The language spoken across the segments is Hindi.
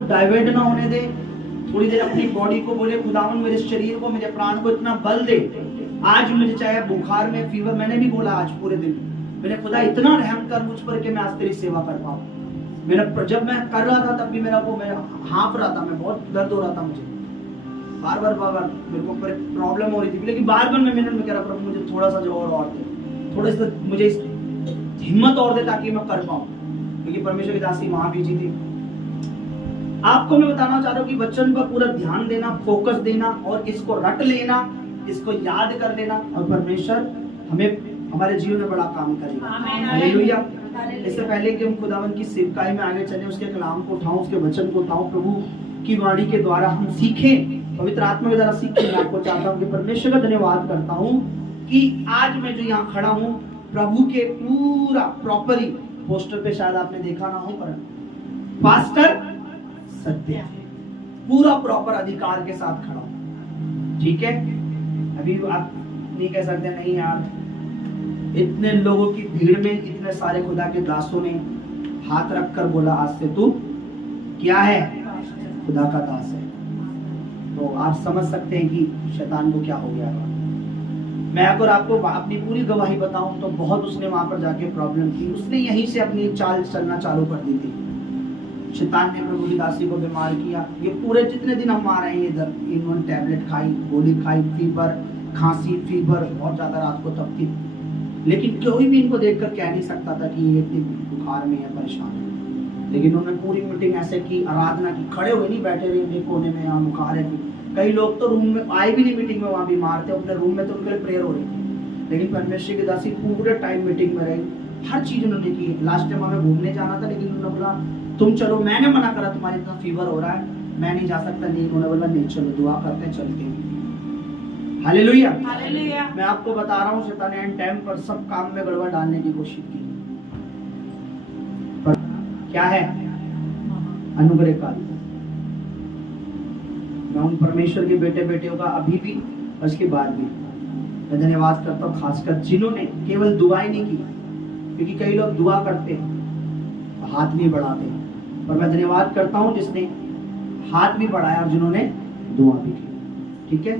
डाइवर्ट ना होने दे। थोड़ी देर अपनी बॉडी को बोले खुदावन मेरे शरीर को, मेरे प्राण को इतना बल दे। आज मुझे चाहे बुखार में, फीवर, मैंने भी बोला आज पूरे दिन मैंने, खुदा इतना रहम कर मुझ पर कि मैं आज तेरी सेवा कर पाऊं। जब मैं कर रहा था तब भी मेरा हाँफ रहा था, मैं बहुत दर्द हो रहा था मुझे, बार बार मेरे को प्रॉब्लम हो रही थी, लेकिन बार बार मैं मिनट में कह रहा प्रभु मुझे थोड़ा सा जो और दे, थोड़ा सा मुझे हिम्मत और दे ताकि मैं कर पाऊं, क्योंकि परमेश्वर की दासी वहां भेजी थी। आपको मैं बताना चाह रहा हूँ कि वचन पर पूरा ध्यान देना, फोकस देना और इसको रट लेना, इसको याद कर लेना, और परमेश्वर हमें हमारे जीवन में बड़ा काम करेगा। हालेलुया। इससे पहले कि हम खुदावन की सेवकाई में आगे चले, उसके कलाम को उठाऊं, उसके वचन को उठाऊं, प्रभु की वाणी के द्वारा हम सीखें, पवित्र आत्मा के द्वारा सीखें। मैं आपको चाहता हूँ कि परमेश्वर का धन्यवाद करता हूँ कि आज मैं जो यहाँ खड़ा हूँ, प्रभु के पूरा प्रॉपरी पोस्टर पे शायद आपने देखा ना हो, पर पास्टर सत्य पूरा प्रॉपर अधिकार के साथ खड़ा हूं। ठीक है, अभी आप नहीं कह सकते नहीं यार, इतने लोगों की भीड़ में इतने सारे खुदा के दासों ने हाथ रखकर बोला आज से तू क्या है, खुदा का दास है। तो आप समझ सकते हैं कि शैतान को क्या हो गया। मैं अगर आपको अपनी पूरी गवाही बताऊं तो बहुत उसने वहां पर जाके प्रॉब्लम की, उसने यहीं से अपनी चाल चलना चालू कर दी थी। शैतान ने प्रभु की दासी को बीमार किया। ये पूरे जितने दिन हम आ रहे हैं इधर, इन्होंने टैबलेट खाई, गोली खाई, फीवर, खांसी, फीवर बहुत ज्यादा रात को तब थी, लेकिन कोई भी इनको देखकर कह नहीं सकता था कि ये इतनी बुखार में है, परेशान है। लेकिन उन्होंने पूरी मीटिंग ऐसे की, आराधना की, खड़े हुए नहीं बैठे रहे कोने में, यहाँ बुखार है। कई लोग तो रूम में आए भी नहीं मीटिंग में, वहाँ बीमार थे अपने रूम में, तो उनके लिए प्रेयर हो रही थी। लेकिन परमेश्वर की दासी पूरे टाइम मीटिंग में रही, हर चीज उन्होंने की। लास्ट टाइम हमें घूमने जाना था, लेकिन उन्होंने बोला तुम चलो, मैंने मना करा तुम्हारे इतना फीवर हो रहा है, मैं नहीं जा सकता। नहीं, उन्होंने बोला नहीं चलो, दुआ करते हैं, चलते हैं। हालेलुया। मैं आपको बता रहा हूँ, शैतान ने एंड टाइम पर सब काम में गड़बड़ डालने की कोशिश की, पर क्या है अनुग्रह काल। मैं उन परमेश्वर के बेटे बेटियों का अभी भी और उसके बाद भी मैं धन्यवाद करता हूँ, खासकर जिन्होंने केवल दुआ ही नहीं की, क्योंकि कई लोग दुआ करते हाथ नहीं बढ़ाते, पर मैं धन्यवाद करता हूँ जिसने हाथ भी बढ़ाया और जिन्होंने दुआ भी की। ठीक है,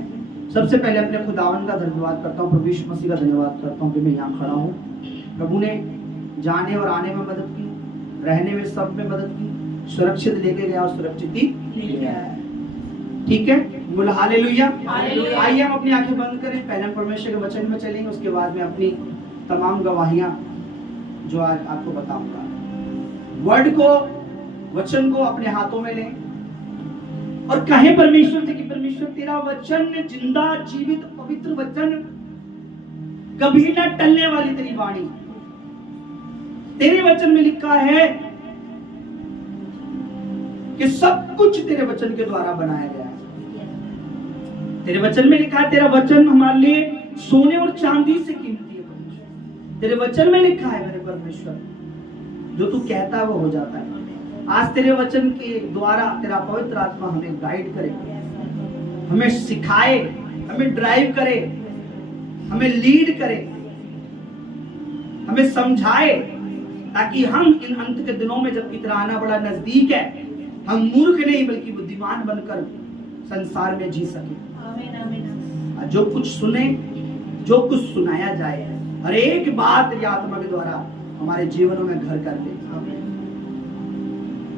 सबसे पहले अपने खुदावन का धन्यवाद करता हूँ, प्रभु यीशु मसीह का धन्यवाद करता हूँ कि मैं यहाँ खड़ा हूँ। प्रभु ने जाने और आने में मदद की, रहने में सब में मदद की, सुरक्षित लेके गया और सुरक्षित ही ले आया। ठीक है, बोला हालेलुया। आइए हम अपनी आंखें बंद करें, पहले हम परमेश्वर के वचन में चलेंगे, उसके बाद में अपनी तमाम गवाहियां जो आज आपको बताऊंगा। वर्ड को, वचन को अपने हाथों में लें और कहें परमेश्वर से कि परमेश्वर तेरा वचन जिंदा, जीवित, पवित्र वचन, कभी न टलने वाली तेरी वाणी। तेरे वचन में लिखा है कि सब कुछ तेरे वचन के द्वारा बनाया गया है। तेरे वचन में लिखा है, तेरा वचन हमारे लिए सोने और चांदी से कीमती है परमेश्वर। तेरे वचन में लिखा है मेरे परमेश्वर, जो तू कहता है वो हो जाता है। आज तेरे वचन के द्वारा तेरा पवित्र आत्मा हमें गाइड करे, हमें सिखाए, हमें ड्राइव करे, हमें लीड करे, हमें समझाए, ताकि हम इन अंत के दिनों में, जबकि तेरा आना बड़ा नजदीक है, हम मूर्ख नहीं बल्कि बुद्धिमान बनकर संसार में जी सके। जो कुछ सुने, जो कुछ सुनाया जाए, हर एक बात तेरी आत्मा के द्वारा हमारे जीवनों में घर कर दे।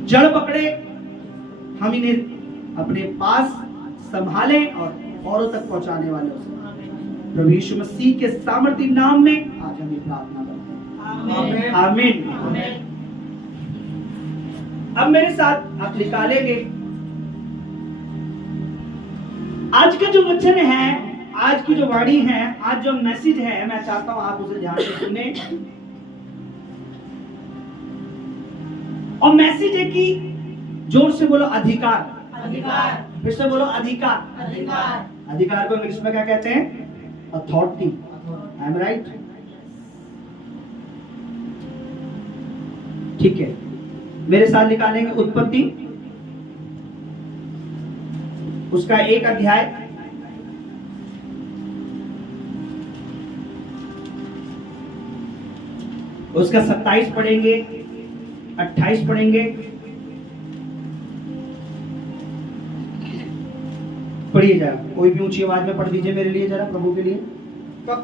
जड़ पकड़े, हम इन्हें अपने पास संभालें और औरों तक पहुंचाने वाले हो। प्रभु यीशु मसीह के सामर्थी नाम में आज हम ये प्रार्थना करते हैं, आमीन। अब मेरे साथ आप निकालेंगे आज का जो वचन है, आज की जो वाणी है, आज जो मैसेज है, मैं चाहता हूं आप उसे ध्यान से सुने। और मैसेज है कि जोर से बोलो अधिकार, अधिकार, फिर से बोलो अधिकार, अधिकार। अधिकार को इंग्लिश में क्या कहते हैं? अथॉरिटी। I am right? ठीक है, मेरे साथ निकालेंगे उत्पत्ति, उसका 1 अध्याय, उसका 27 पढ़ेंगे, 28 पढ़ेंगे, पढ़िए जरा, कोई भी ऊंची आवाज में पढ़ दीजिए मेरे लिए जरा, प्रभु के लिए। तब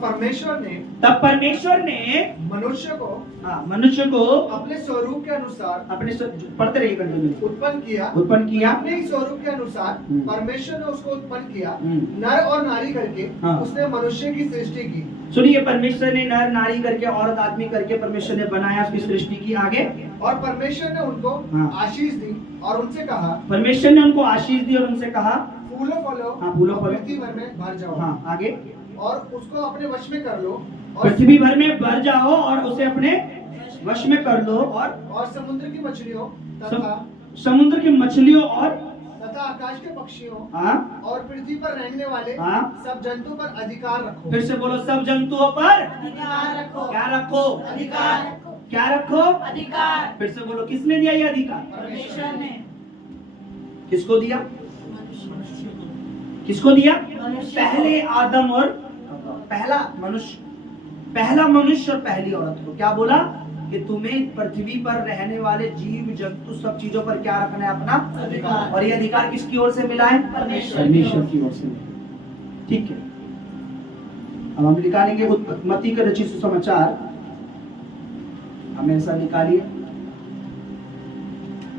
परमेश्वर ने मनुष्य को अपने स्वरूप के अनुसार पढ़ते रहिए कंटिन्यू, उत्पन्न किया अपने ही स्वरूप के अनुसार परमेश्वर ने उसको उत्पन्न किया, नर और नारी करके उसने मनुष्य की सृष्टि की। सुनिए, परमेश्वर ने नर नारी करके, औरत आदमी करके परमेश्वर ने बनाया, उसकी सृष्टि की। आगे, और परमेश्वर ने उनको आशीष दी और उनसे कहा, परमेश्वर ने उनको आशीष दी और उनसे कहा, फूलो फलो पृथ्वी भर में भर जाओ। आगे, और उसको अपने वश में कर लो, पृथ्वी भर में भर जाओ और उसे अपने वश में कर लो, और समुद्र की मछलियों तथा आकाश के पक्षियों और पृथ्वी पर रहने वाले सब जंतु पर अधिकार रखो। फिर से बोलो, सब जंतुओं पर अधिकार रखो। क्या रखो? अधिकार। क्या रखो? अधिकार। फिर से बोलो, किसने दिया ये अधिकार? परमेश्वर ने। किसको दिया? किसको दिया? पहले आदम और पहला मनुष्य और पहली औरत को क्या बोला कि तुम्हें पृथ्वी पर रहने वाले जीव जंतु सब चीजों पर क्या रखना है? अपना अधिकार। और ये अधिकार किसकी ओर से मिला है? परमेश्वर की ओर से। ठीक है, अब हम निकालेंगे मत्ती का रचित सुसमाचार, हमेशा निकालिए,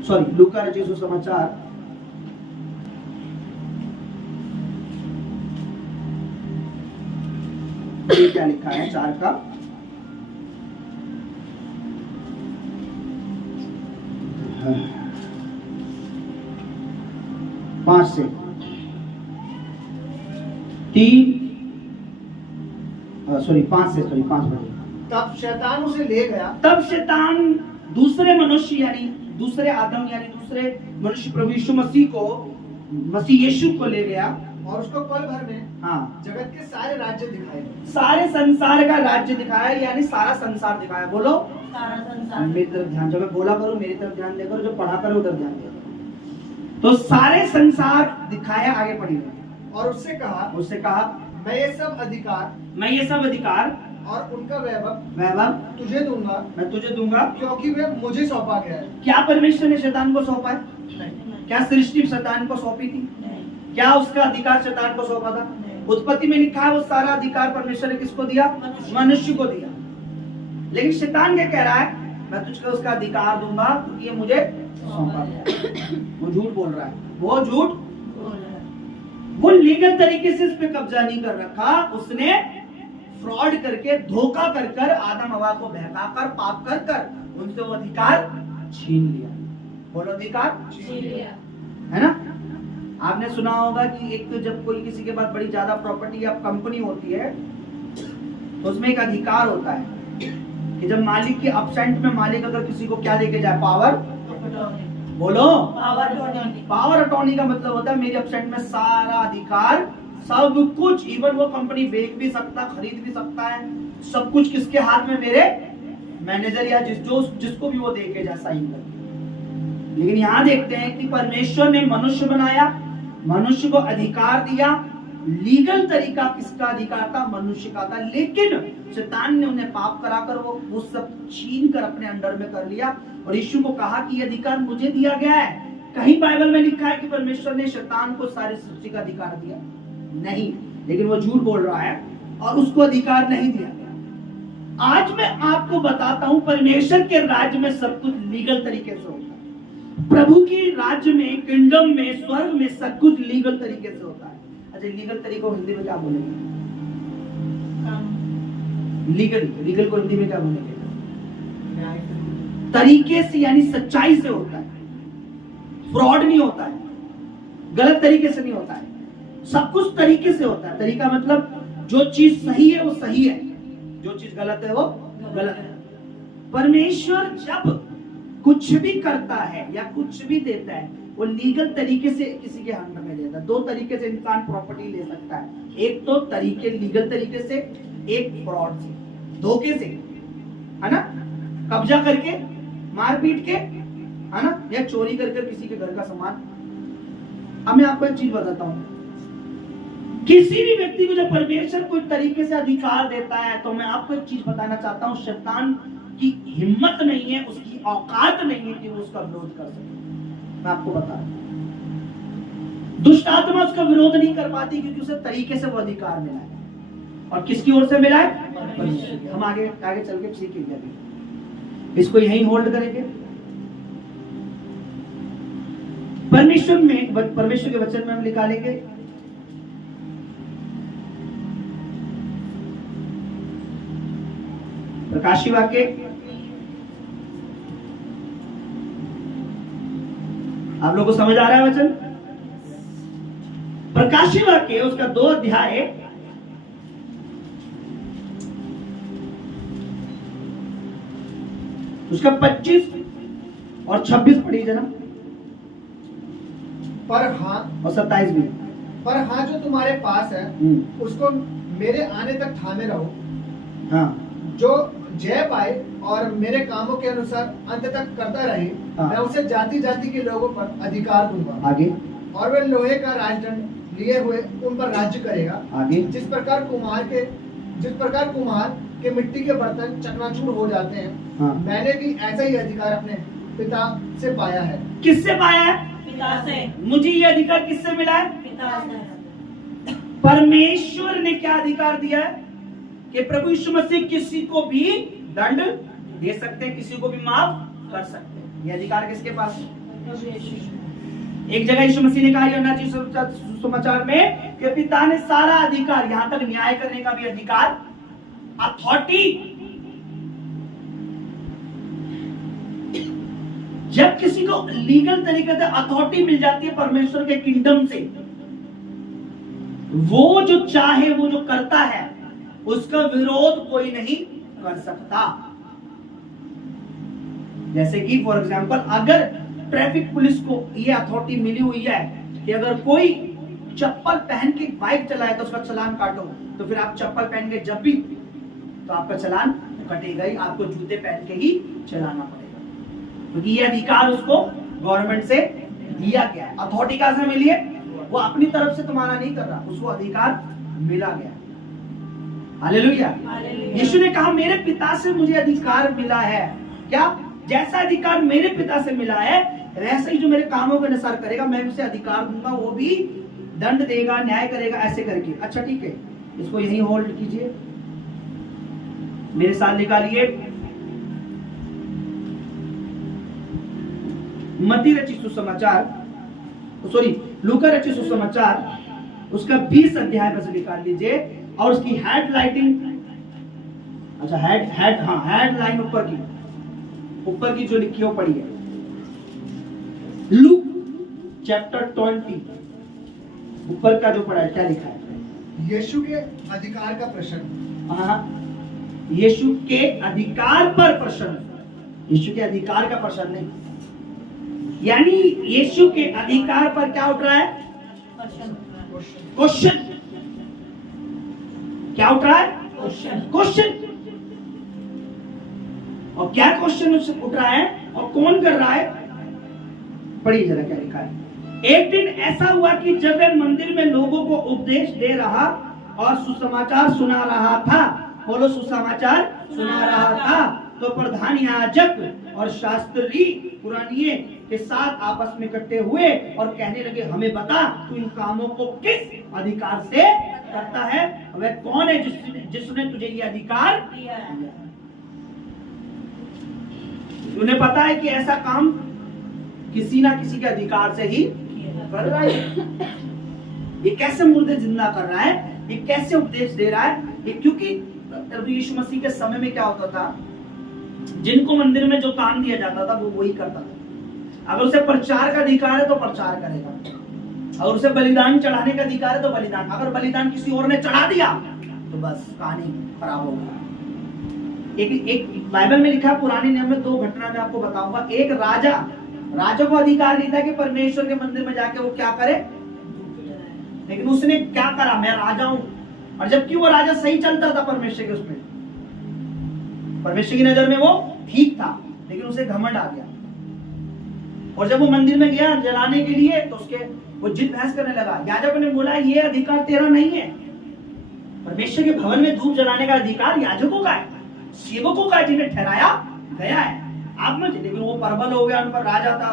सॉरी लूका रचित सुसमाचार, ये क्या लिखा है 4 का 5 से 3 5 बजे। तब शैतान उसे ले गया। तब शैतान दूसरे मनुष्य यानी दूसरे आदम यानी दूसरे मनुष्य प्रभु यीशु मसीह यीशु को ले गया और उसको पल भर में जगत के सारे राज्य दिखाए, सारे संसार का राज्य दिखाया, यानी सारा संसार दिखाया। बोलो सारा संसार। मेरी तरफ ध्यान, जब मैं बोला करो मेरी तरफ ध्यान देकर, जो पढ़ा करो उधर ध्यान देकर। तो सारे संसार दिखाया। आगे पढ़िए। और उससे कहा मैं ये सब अधिकार और उनका वैभव मैं तुझे दूंगा क्योंकि वे मुझे सौंपा गया है। क्या परमेश्वर ने शैतान को सौंपा है? नहीं। क्या सृष्टि शैतान को सौंपी थी? नहीं। क्या उसका अधिकार शैतान को सौंपा था? उत्पत्ति में लिखा है वो सारा अधिकार परमेश्वर ने किसको दिया? मनुष्य को दिया। लेकिन शैतान क्या कह रहा है? मैं तुझको उसका अधिकार दूंगा क्योंकि ये मुझे सौंपा गया। वो झूठ बोल रहा है, वो लीगल तरीके से इस पे कब्जा नहीं कर रखा, उसने फ्रॉड करके, धोखा कर आदम हवा को बहकाकर, पाप कर उनसे वो अधिकार छीन लिया। बोलो अधिकार छीन लिया, है ना? आपने सुना होगा कि एक जब कोई किसी के पास बड़ी ज्यादा प्रॉपर्टी या कंपनी होती है तो उसमें एक अधिकार होता है कि जब मालिक की अपसेंट में मालिक अगर किसी को क्या लेके जाए? पावर। बोलो पावर अटॉर्नी का मतलब होता है मेरी अपसेंट में सारा अधिकार, सब कुछ, इवन वो कंपनी बेच भी सकता, खरीद भी सकता है, सब कुछ किसके हाथ में? मेरे मैनेजर या जिसको भी वो देके जा साइन करके। लेकिन यहाँ देखते हैं कि परमेश्वर ने मनुष्य बनाया, मनुष्य को अधिकार दिया। लीगल तरीका किसका अधिकार था? मनुष्य का था। लेकिन शैतान ने उन्हें पाप कराकर वो सब छीन कर अपने अंडर में कर लिया और यीशु को कहा कि ये अधिकार मुझे दिया गया है। कहीं बाइबल में लिखा है कि परमेश्वर ने शैतान को सारी सृष्टि का अधिकार दिया? नहीं। लेकिन वो झूठ बोल रहा है और उसको अधिकार नहीं दिया गया। आज मैं आपको बताता हूं परमेश्वर के राज्य में सब कुछ लीगल तरीके से होता है। प्रभु की राज्य में, किंगडम में, स्वर्ग में सब कुछ लीगल तरीके से होता है। अच्छा, लीगल तरीको हिंदी में क्या बोलेंगे? लीगल को हिंदी में क्या बोलेंगे? तरीके से, यानी सच्चाई से होता है, फ्रॉड नहीं होता है, गलत तरीके से नहीं होता है, सब कुछ तरीके से होता है। तरीका मतलब जो चीज सही है वो सही है, जो चीज गलत है वो गलत है। परमेश्वर जब कुछ भी करता है या कुछ भी देता है वो लीगल तरीके से किसी के हाथ में देता है। 2 तरीके से इंसान प्रॉपर्टी ले सकता है, एक तो तरीके लीगल तरीके से, एक फ्रॉड से, धोखे से, है ना, कब्जा करके, मारपीट के, है ना, या चोरी करके किसी के घर का सामान। अब मैं आपको एक चीज बताता हूँ, किसी भी व्यक्ति को जब परमेश्वर कोई तरीके से अधिकार देता है तो मैं आपको एक चीज बताना चाहता हूँ, शैतान की हिम्मत नहीं है, उसकी औकात नहीं है कि वो उसका विरोध कर सके। मैं आपको बता रहा हूं, दुष्ट आत्मा उसका विरोध नहीं कर पाती क्योंकि उसे तरीके से वो अधिकार मिला है। और किसकी ओर से मिला है? परमेश्वर की। हम आगे आगे चल के सीखेंगे। अभी इसको यहीं होल्ड करेंगे। परमेश्वर के वचन में हम निकालेंगे प्रकाशी वाक्य, आप लोगों को समझ आ रहा है वचन? प्रकाशी वाक्य उसका 2 अध्याय उसका 25 और 26 पढ़िए जरा। पर हाँ, और 27 भी। पर हाँ जो तुम्हारे पास है उसको मेरे आने तक थामे रहो। हाँ। जो जय पाए और मेरे कामों के अनुसार अंत तक करता रहे, हाँ। मैं उसे जाति जाति के लोगों पर अधिकार दूंगा। आगे। और वे लोहे का राजदंड लिए हुए उन पर राज्य करेगा। आगे। जिस प्रकार कुम्हार के मिट्टी के बर्तन चकनाचूर हो जाते हैं, हाँ। मैंने भी ऐसा ही अधिकार अपने पिता से पाया है। किससे पाया है? पिता से। मुझे ये अधिकार किससे मिला है? पिता से। परमेश्वर ने क्या अधिकार दिया है कि प्रभु यीशु मसीह किसी को भी दंड दे सकते हैं, किसी को भी माफ कर सकते हैं। ये अधिकार किसके पास है? एक जगह यीशु मसीह ने कहा यूहन्ना सुसमाचार में कि पिता ने सारा अधिकार, यहां तक न्याय करने का भी अधिकार, अथॉरिटी। जब किसी को लीगल तरीके से अथॉरिटी मिल जाती है परमेश्वर के किंगडम से, वो जो चाहे वो जो करता है उसका विरोध कोई नहीं कर सकता। जैसे कि फॉर एग्जांपल अगर ट्रैफिक पुलिस को ये अथॉरिटी मिली हुई है कि अगर कोई चप्पल पहन के बाइक चलाए तो उसका चालान काटो, तो फिर आप चप्पल पहन के जब भी तो आपका चालान कटेगा ही, आपको जूते पहन के ही चलाना पड़ेगा, क्योंकि ये अधिकार उसको गवर्नमेंट से दिया गया है। अथॉरिटी कहां से मिली है? वो अपनी तरफ से तुम्हारा नहीं कर रहा, उसको अधिकार मिला गया। हालेलुया। यीशु ने कहा मेरे पिता से मुझे अधिकार मिला है। क्या? जैसा अधिकार मेरे पिता से मिला है वैसे ही जो मेरे कामों के अनुसार करेगा मैं उसे अधिकार दूंगा, वो भी दंड देगा, न्याय करेगा, ऐसे करके। अच्छा ठीक है, इसको यहीं होल्ड कीजिए, मेरे साथ निकालिए मत्ती रचित सुसमाचार, सॉरी लूका रचित सुसमाचार उसका 20 अध्याय बस निकाल लीजिए और उसकी हेडलाइटिंग, अच्छा हेडलाइन ऊपर की जो लिखी हो पढ़िए। लूक चैप्टर 20 ऊपर का जो पढ़ा है क्या लिखा है? यीशु के अधिकार का प्रश्न। हाँ, यीशु के अधिकार पर प्रश्न, यीशु के अधिकार का प्रश्न नहीं, यानी यीशु के अधिकार पर क्या उठ रहा है? क्वेश्चन। क्या उठ रहा है? क्वेश्चन। और क्या क्वेश्चन उठ रहा है और कौन कर रहा है? पढ़िए जरा क्या लिखा है। एक दिन ऐसा हुआ कि जब वह मंदिर में लोगों को उपदेश दे रहा और सुसमाचार सुना रहा था, बोलो सुसमाचार सुना रहा था, तो प्रधान याजक और शास्त्री पुरानिये के साथ आपस में इकट्ठे हुए और कहने लगे हमें बता तू इन कामों को किस अधिकार से करता है? वह कौन है जिसने तुझे ये अधिकार दिया? उन्हें पता है कि ऐसा काम किसी ना किसी के अधिकार से ही कर रहा है। ये कैसे मुर्दे जिंदा कर रहा है, ये कैसे उपदेश दे रहा है? ये क्योंकि यीशु मसीह के समय में क्या होता था, जिनको मंदिर में जो काम दिया जाता था वो वही करता था। अगर उसे प्रचार का अधिकार है तो प्रचार करेगा, और उसे बलिदान चढ़ाने का अधिकार है तो बलिदान। अगर बलिदान किसी और ने चढ़ा दिया तो बस कहानी खराब हो गई। एक बाइबल में लिखा, पुराने नियम में 2 घटना मैं आपको बताऊंगा। एक राजा को अधिकार नहीं था कि परमेश्वर के मंदिर में जाके वो क्या करे, लेकिन उसने क्या करा, मैं राजा हूं, और जबकि वो राजा सही चलता था परमेश्वर के उसमें, परमेश्वर की नजर में वो ठीक था, लेकिन उसे घमंड आ गया। और जब वो मंदिर में गया जलाने के लिए तो उसके वो जिद बहस करने लगा। याजक ने बोला ये अधिकार तेरा नहीं है, परमेश्वर के भवन में धूप जलाने का अधिकार याजकों का है, सेवकों का, जिन्हें ठहराया गया है। आप मत, लेकिन वो प्रबल हो गया, उन पर राजा था,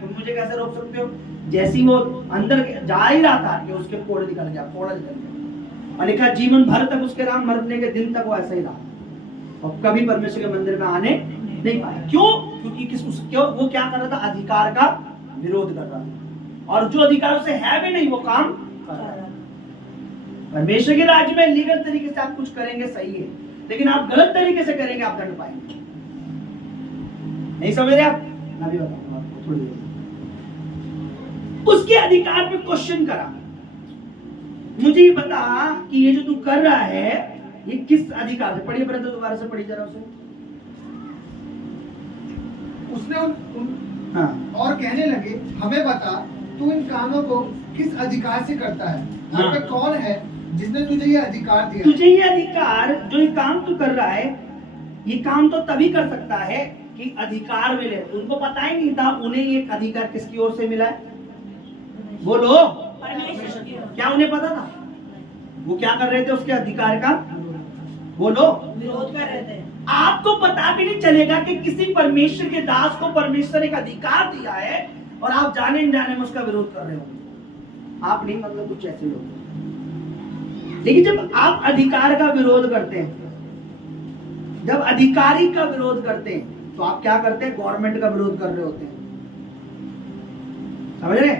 तुम मुझे कैसे रोक सकते हो। जैसी वो अंदर जा ही रहा था कि उसके कोड़ निकल गया, कोड़ा निकल गया, और लिखा जीवन भर तक उसके राम मरने के दिन तक वो ऐसा ही रहा और कभी परमेश्वर के मंदिर में आने नहीं पाया। क्यों? क्योंकि क्यों वो क्या कर रहा था? अधिकार का विरोध कर रहा था, और जो अधिकार उसे है भी नहीं वो काम कर रहा है। परमेश्वर के राज्य में लीगल तरीके से आप कुछ करेंगे सही है, लेकिन आप गलत तरीके से करेंगे आप दंड पाएंगे। नहीं समझ रहे आप? मैं भी बताऊंगा आपको थोड़ी देर। उसके अधिकार पे क्वेश्चन करा, मुझे ये बता कि ये जो तू कर रहा है ये किस अधिकार से? पढ़िए ब्रदर, दोबारा से पढ़िए जरा उसे। उसने और कहने लगे, हमें बता तू इन कामों को किस अधिकार से करता है? और वे कौन है जिसने तुझे ये अधिकार दिया? तुझे ये अधिकार, जो ये काम तू कर रहा है, ये काम तो तभी कर सकता है कि अधिकार मिले। उनको पता ही नहीं था उन्हें ये अधिकार किसकी ओर से मिला है। बोलो, परमेश्वर की ओर। क्या उन्हें पता था? वो क्या कर रहे थे? उसके अधिकार का बोलो विरोध कर रहे थे। आपको पता भी नहीं चलेगा कि किसी परमेश्वर के दास को परमेश्वर एक अधिकार दिया है और आप जाने अनजाने में उसका विरोध कर रहे हो। आप नहीं, मतलब कुछ ऐसे लोग। लेकिन जब आप अधिकार का विरोध करते हैं, जब अधिकारी का विरोध करते हैं, तो आप क्या करते हैं? गवर्नमेंट का विरोध कर रहे होते हैं। समझ रहे?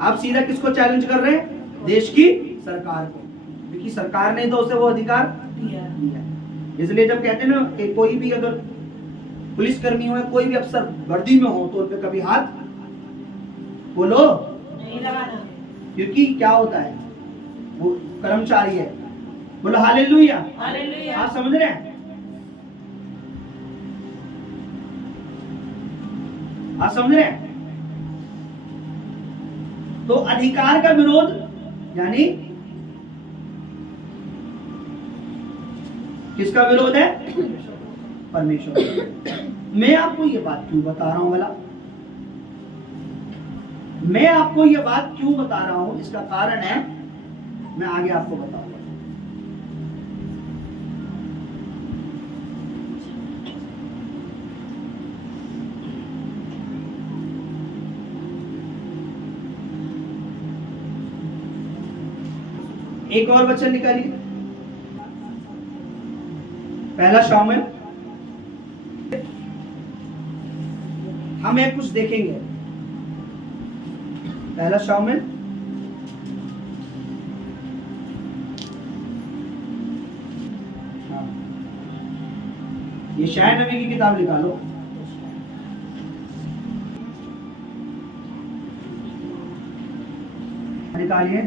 आप सीधा किसको चैलेंज कर रहे हैं? देश की सरकार को, क्योंकि सरकार ने तो उसे वो अधिकार दिया। इसलिए जब कहते हैं ना कि कोई भी अगर पुलिसकर्मी हो, कोई भी अफसर वर्दी में हो, तो उन पे कभी हाथ बोलो नहीं लगाना, क्योंकि क्या होता है? वो कर्मचारी है। बोलो हालेलुया। हालेलुया। आप समझ रहे हैं? आप समझ रहे हैं? तो अधिकार का विरोध यानी किसका विरोध है? परमेश्वर। मैं आपको ये बात क्यों बता रहा हूं? भला मैं आपको ये बात क्यों बता रहा हूं? इसका कारण है, मैं आगे आपको बताऊंगा। एक और वचन निकालिए, पहला शामिल। हम एक कुछ देखेंगे। पहला शामिल ये शायद नबी की किताब निकालो। निकालिए।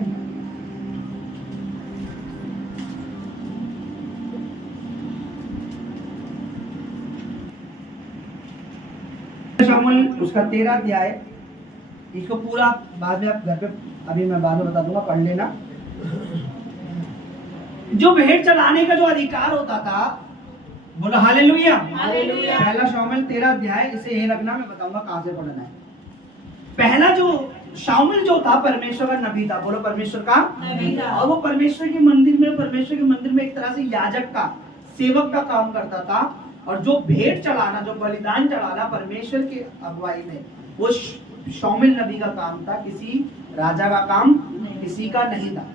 शामिल उसका 13 अध्याय, इसको पूरा बाद में आप घर पे, अभी मैं बाद में बता दूंगा, पढ़ लेना। जो भेड़ चलाने का जो अधिकार होता था, बोला हालेलुया। हालेलुया। पहला शामिल 13 अध्याय, इसे ये रखना, मैं बताऊंगा कहां से पढ़ना है। पहला जो शामिल जो था परमेश्वर का नबी था। बोलो परमेश्वर का नबी था। और वो परमेश्वर के मंदिर में एक तरह से याजक का, सेवक का काम करता था। और जो भेंट चलाना, जो बलिदान चलाना परमेश्वर की अगुवाई में, वो शामिल नबी का काम था, किसी राजा का काम किसी का नहीं था।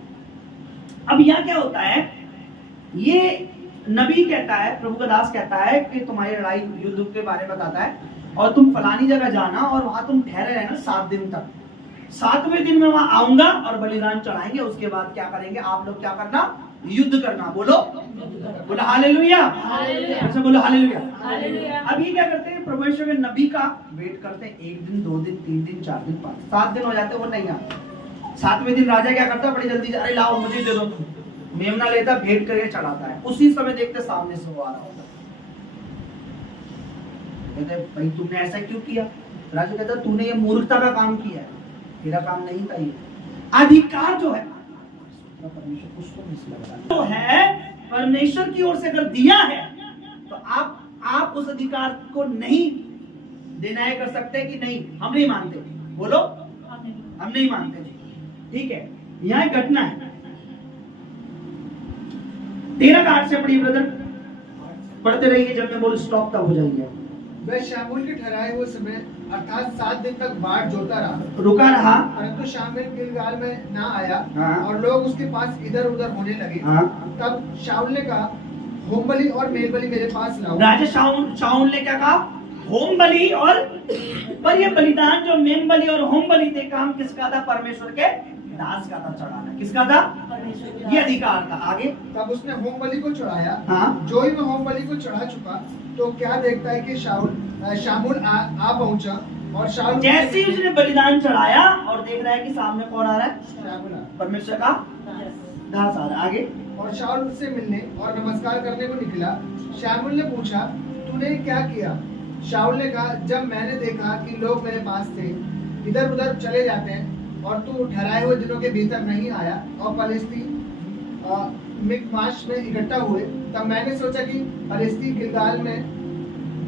अब यहाँ क्या होता है? ये नबी कहता है, प्रभु का दास कहता है कि तुम्हारी लड़ाई युद्ध के बारे में बताता है, और तुम फलानी जगह जाना और वहां तुम ठहरे रहना 7 दिन तक। 7वें दिन में वहां आऊंगा और बलिदान चढ़ाएंगे। उसके बाद क्या करेंगे आप लोग? क्या करना? युद्ध करना। बोलो बोलो हालेलुया। अच्छा बोलो हालेलुया। अब ये क्या करते हैं? परमेश्वर के नबी का वेट करते हैं। 1 दिन, 2 दिन, 3 दिन, 4 दिन, 5, 7 दिन हो जाते, वो नहीं आता। 7वें दिन राजा क्या करता? बड़ी जल्दी, अरे लाओ मुझे दे दो। मेमना लेता, भेंट करके चढ़ाता है। उसी समय देखते सामने से वो आ रहा होता। कहते भाई तुमने ऐसा क्यों किया? राजा कहता तूने ये मूर्खता का काम किया है, तेरा काम नहीं था ये। अधिकार जो है परमेश्वर उसको तो है, परमेश्वर की ओर से अगर दिया है तो आप उस अधिकार को नहीं डिनाई कर सकते कि नहीं हम नहीं मानते। बोलो हम नहीं मानते। ठीक है, यहाँ एक घटना है। 13 का 8 से पढ़िए ब्रदर, पढ़ते रहिए, जब मैं बोल स्टॉप तब हो जाइए। वह शामूल के ठहराए हुए समय अर्थात 7 दिन तक बाट जोता रहा, रुका रहा, परंतु शामूल गिलगाल में ना आया। हाँ। और लोग उसके पास इधर उधर होने लगे। हाँ। तब शाऊल ने कहा, होम बलि और मेल बलि मेरे पास लाओ। राजा शाऊल ने क्या कहा? होम बलि और, पर ये बलिदान जो मेन बलि और होम बलि थे, काम किसका था? परमेश्वर के दास का था चढ़ाना। किसका था? ये अधिकार था। आगे, तब उसने होम बलि को चढ़ाया। हाँ। जो ही वह होम बलि को चढ़ा चुका तो क्या देखता है कि शामूल आ पहुंचा और शाऊल जैसे ही उसने बलिदान चढ़ाया और देख रहा है कि सामने कौन आ रहा है? शामूल आ। परमेश्वर का दास आ रहा है। आगे, और शाऊल उससे मिलने और नमस्कार करने को निकला। शामूल ने पूछा, तूने क्या किया? शाऊल ने कहा, जब मैंने देखा कि लोग मेरे पास थे, इधर उधर चले जाते हैं और तू ठहराए हुए दिनों के भीतर नहीं आया और फलिस्ती मिकमाश में इकट्ठा हुए, तब मैंने सोचा कि फलिस्ती गिलगाल में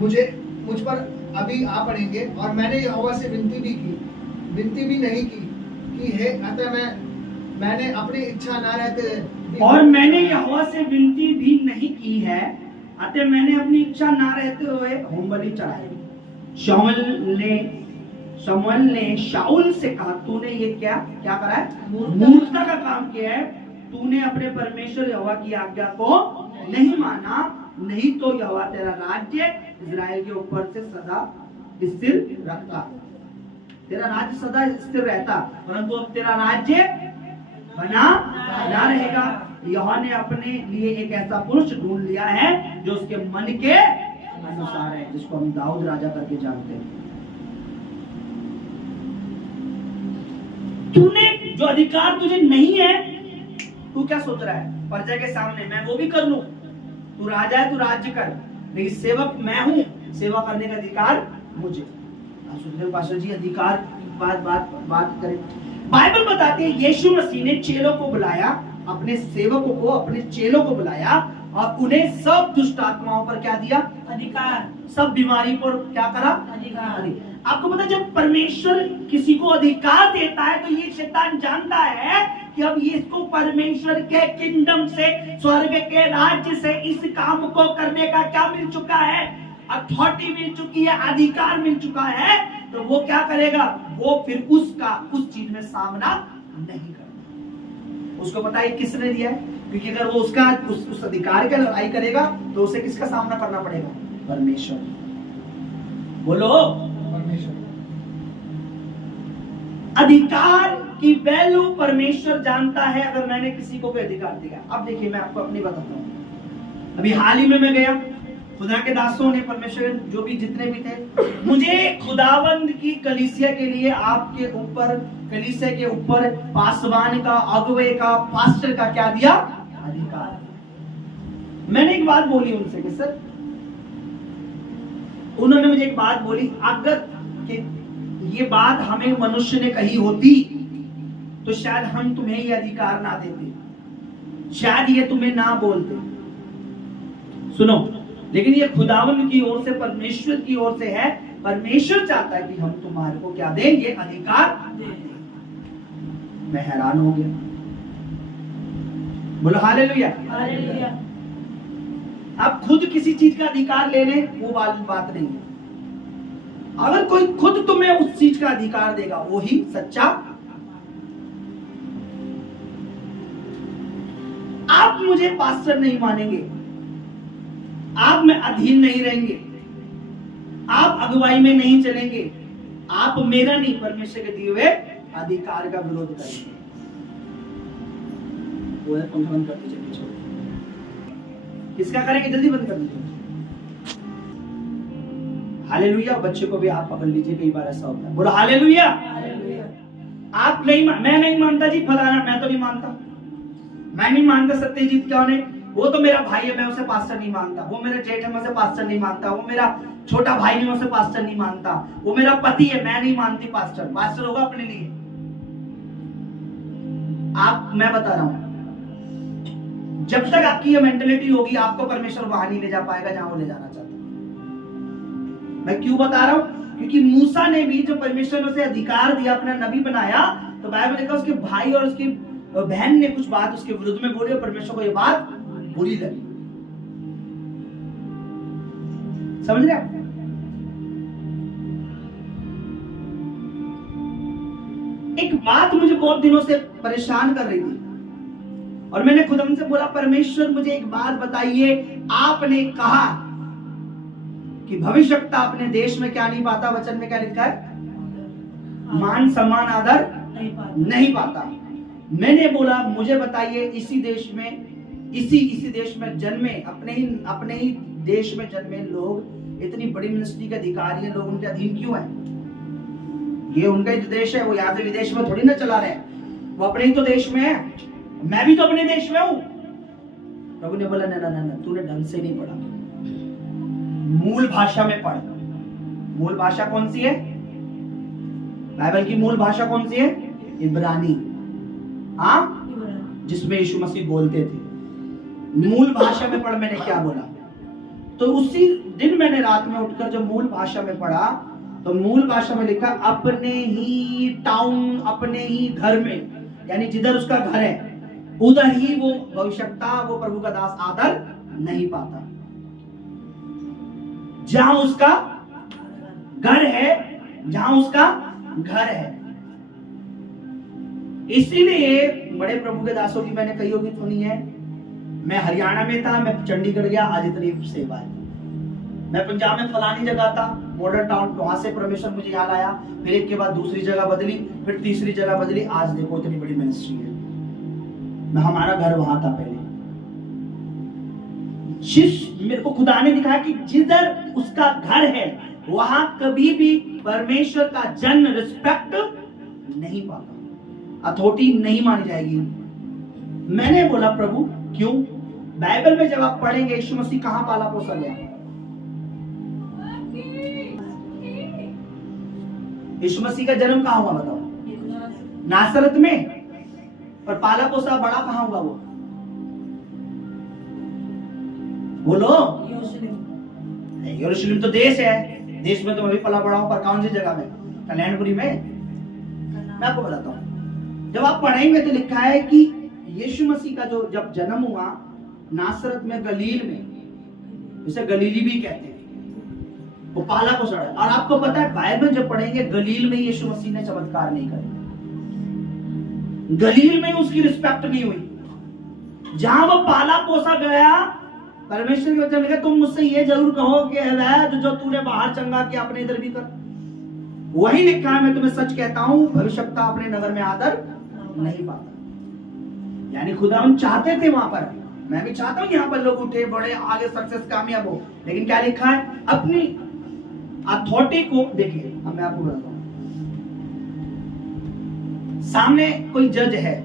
मुझ पर अभी आ पड़ेंगे। और मैंने यहोवा से विनती भी नहीं की कि हे, अतः मैंने अपनी इच्छा ना रहते और मैंने यहोवा से विनती भी नहीं की है, अतः मैंने अपनी इच्छा ना रहते हुए होम बलि चढ़ाई। शमूएल ने शाऊल से कहा, तूने ये क्या करा है? मूर्खता का काम किया है। तूने अपने परमेश्वर यहोवा की आज्ञा को नहीं माना, नहीं तो यहोवा तेरा राज्य इस्राएल के ऊपर से सदा स्थिर रखता। तेरा राज्य सदा स्थिर रहता, परंतु अब तेरा राज्य बना ना रहेगा। यहोवा ने अपने लिए एक ऐसा पुरुष ढूंढ लिया है जो उसके मन के अनुसार है, जिसको हम दाऊद राजा करके जानते हैं। तूने जो अधिकार तुझे नहीं है, तू क्या सोच रहा है? प्रजा के सामने मैं वो भी कर लूं, तू राजा है, तू राज्य कर, लेकिन सेवक मैं हूं, सेवा करने का अधिकार मुझे। पास्टर जी अधिकार बात करें। बाइबल बताती है यीशु मसीह ने चेलों को बुलाया, अपने सेवकों को, अपने चेलों को बुलाया और उन्हें सब दुष्ट आत्माओं पर क्या दिया? अधिकार। सब बीमारी पर क्या करा? अधिकार। आपको पता है जब परमेश्वर किसी को अधिकार देता है तो ये शैतान जानता है कि अब ये इसको परमेश्वर के किंगडम से, स्वर्ग के राज्य से इस काम को करने का क्या मिल चुका है? अथॉरिटी मिल चुकी है, अधिकार मिल चुका है। तो वो क्या करेगा? वो फिर उस चीज में सामना नहीं करता। उसको पता है किसने दिया है, क्योंकि अगर वो उस अधिकार की लड़ाई करेगा तो उसे किसका सामना करना पड़ेगा? परमेश्वर। बोलो परमेश्वर। अधिकार की वैल्यू परमेश्वर जानता है। अगर मैंने किसी को कोई अधिकार दिया, अब देखिए मैं आपको अपनी बताता हूँ। अभी हाल ही में मैं गया, खुदा के दासों ने, परमेश्वर जो भी जितने भी थे, मुझे खुदावंद की कलीसिया के लिए आपके ऊपर, कलीसिया के ऊपर पासवान का, अगुवे का, पास्टर का क्या दिया? अधिकार। मैंने एक बात बोली उनसे कि सर, उन्होंने मुझे एक बात बोली, अगर कि ये बात हमें मनुष्य ने कही होती तो शायद हम तुम्हें ये अधिकार ना देते, शायद ये तुम्हें ना बोलते। सुनो, लेकिन ये खुदावन की ओर से, परमेश्वर की ओर से है। परमेश्वर चाहता है कि हम तुम्हारे को क्या दें? ये अधिकार दें। मैं हैरान हो गया। बोलो हालेलुया। हालेलुया। अब खुद किसी चीज का अधिकार ले ले, वो वाली बात नहीं है। अगर कोई खुद तुम्हें उस चीज का अधिकार देगा, वो ही सच्चा। आप मुझे पास्टर नहीं मानेंगे, आप में अधीन नहीं रहेंगे, आप अगुवाई में नहीं चलेंगे, आप मेरा नहीं, परमेश्वर के दिए हुए अधिकार का विरोध करेंगे। वो है, पंखा बंद कर दीजिए पीछे। किसका करेंगे? जल्दी बंद कर दीजिए। हालेलुया। बच्चे को भी हाथ पकड़ लीजिए, कई बार ऐसा होता है। बोलो हालेलुया। आप नहीं, मैं नहीं मानता जी फलाना, मैं तो नहीं मानता, मैं नहीं मानता सत्यजीत कौन है, वो तो मेरा भाई है, मैं उसे पास्टर नहीं मानता। वो मेरा जेठ है, मैं उसे पास्टर नहीं मानता। वो मेरा छोटा भाई है, मैं उसे पास्टर नहीं मानता। वो मेरा पति है, मैं नहीं मानती पास्टर। पास्टर होगा अपने लिए। मैं बता रहा हूं, जब तक आपकी ये मेंटेलिटी होगी, आपको परमेश्वर वहां नहीं ले जा पाएगा जहां वो ले जाना चाहता है। मैं क्यों बता रहा हूं? क्योंकि मूसा ने भी, जो परमेश्वर ने उसे अधिकार दिया, अपना नबी बनाया, तो बाइबल लिखा उसके भाई और उसकी बहन ने कुछ बात उसके विरुद्ध में बोली और परमेश्वर को ये बात बुरी लगी। समझ रहे आप? एक बात मुझे बहुत दिनों से परेशान कर रही थी और मैंने खुद हमसे बोला, परमेश्वर मुझे एक बात बताइए, आपने कहा कि भविष्यवक्ता अपने देश में क्या नहीं पाता, वचन में क्या लिखा है? मान सम्मान आदर नहीं पाता। मैंने बोला मुझे बताइए, इसी देश में जन्मे, अपने ही देश में जन्मे लोग इतनी बड़ी मिनिस्ट्री के अधिकारी हैं, लोग उनके अधीन क्यों हैं? ये उनका ही देश है, वो यहाँ से विदेश में थोड़ी ना चला रहे हैं, वो अपने ही तो देश में है, मैं भी तो अपने देश में हूं। प्रभु ने बोला ना, तूने ढंग से नहीं पढ़ा, मूल भाषा में पढ़। मूल भाषा कौन सी है? बाइबल की मूल भाषा कौन सी है? इब्रानी, हाँ, जिसमें यीशु मसीह बोलते थे। मूल भाषा में पढ़। मैंने क्या बोला? तो उसी दिन मैंने रात में उठकर जब मूल भाषा में पढ़ा तो मूल भाषा में लिखा, अपने ही टाउन, अपने ही घर में, यानी जिधर उसका घर है उधर ही वो भविष्यवक्ता, वो प्रभु का दास आदर नहीं पाता। जहां उसका घर है, जहां उसका घर है। इसीलिए बड़े प्रभु के दासों की मैंने कही होगी सुनी है। मैं हरियाणा में था, मैं चंडीगढ़ गया, आज इतनी सेवा है। मैं पंजाब में फलानी जगह था, मॉडर्न टाउन, वहां से परमेश्वर मुझे यहाँ लाया, फिर एक के बाद दूसरी जगह बदली, फिर तीसरी जगह बदली, आज देखो इतनी बड़ी मिनिस्ट्री है। हमारा घर वहां था पहले। मेरे को खुदा ने दिखाया कि जिधर उसका घर है वहां कभी भी परमेश्वर का जन रिस्पेक्ट नहीं पाता, अथॉरिटी नहीं मानी जाएगी। मैंने बोला प्रभु क्यों? बाइबल में जब आप पढ़ेंगे यीशु मसीह कहां पाला पोसा गया? यीशु मसीह का जन्म कहां हुआ बताओ? नासरत में। और पाला पोसा बड़ा कहां हुआ वो? बोलो। यरूशलेम तो देश है, देश में तो मैं भी पला बड़ा हूं, पर कौन सी जगह में? कल्याणपुरी में। मैं आपको बताता हूं, जब आप पढ़ेंगे तो लिखा है कि यीशु मसीह का जो जब जन्म हुआ नासरत में, गलील में, जिसे गलीली भी कहते हैं, वो पाला पोसा। और आपको पता है बाइबल जब पढ़ेंगे गलील में यीशु मसीह ने चमत्कार नहीं करे, गलील में उसकी रिस्पेक्ट नहीं हुई। जहां वो पाला पोसा गया, परमेश्वर के वचन लिखा, तुम मुझसे ये जरूर कहो कि वह जो तूने बाहर चंगा किया अपने इधर भी कर। वही लिखा है, मैं तुम्हें सच कहता हूं, भविष्यवक्ता अपने नगर में आदर नहीं पाता। यानी खुदा हम चाहते थे वहां पर, मैं भी चाहता हूं यहाँ पर लोग उठे, बड़े, आगे सक्सेस, कामयाब हो, लेकिन क्या लिखा है? अपनी अथॉरिटी को देखिए। अब मैं आपको बताता हूं, सामने कोई जज है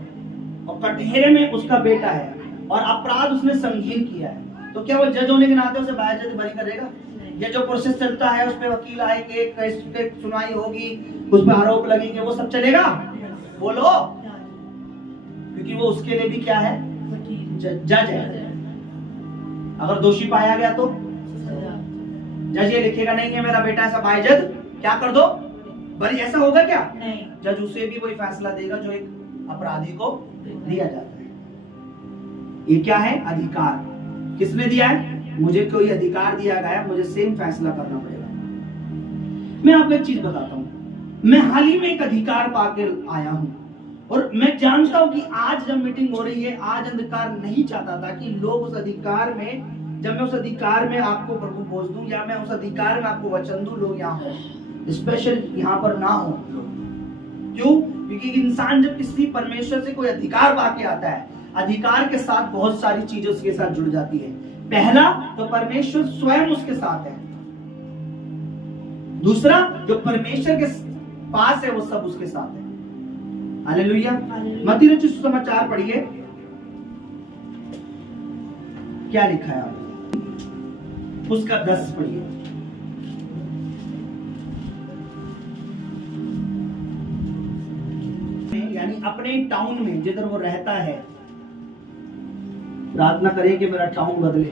और कटघरे में उसका बेटा है और अपराध उसने संगीन किया है, तो क्या वो जज होने के नाते उसे बायजत बरी करेगा? ये जो प्रोसेस चलता है उसमें वकील आएंगे, केस पे सुनवाई होगी, उस पर आरोप लगेंगे, वो सब चलेगा? बोलो। क्योंकि वो उसके लिए भी क्या है? जज है। अगर दोषी पाया गया तो जज ये लिखेगा नहीं है मेरा बेटा ऐसा बायजत, क्या कर दो, बरी। ऐसा होगा क्या? नहीं। जज उसे भी वही फैसला देगा जो एक अपराधी को दिया जाता है। ये क्या है? अधिकार। किसने दिया है? मुझे कोई अधिकार दिया गया है, मुझे सेम फैसला करना पड़ेगा। मैं आपको एक चीज बताता हूं, मैं हाल ही में एक अधिकार पाके आया हूं और मैं जानता हूं कि आज जब मीटिंग हो रही है, आज अंधकार नहीं चाहता था कि लोग उस अधिकार में, जब मैं उस अधिकार में आपको प्रभु बोझ दूं या मैं उस अधिकार में आपको वचन दूं, लोग यहाँ हो, स्पेशल यहाँ पर ना हो। क्यों? क्योंकि इंसान जब किसी परमेश्वर से कोई अधिकार पाके आता है, अधिकार के साथ बहुत सारी चीजें उसके साथ जुड़ जाती है। पहला तो परमेश्वर स्वयं उसके साथ है, दूसरा जो परमेश्वर के पास है वो सब उसके साथ है। हालेलुया। मत्ती रचित सुसमाचार पढ़िए, क्या लिखा है आप? उसका 10 पढ़िए। यानी अपने टाउन में जिधर वो रहता है, प्रार्थना करें कि मेरा टाउन बदले,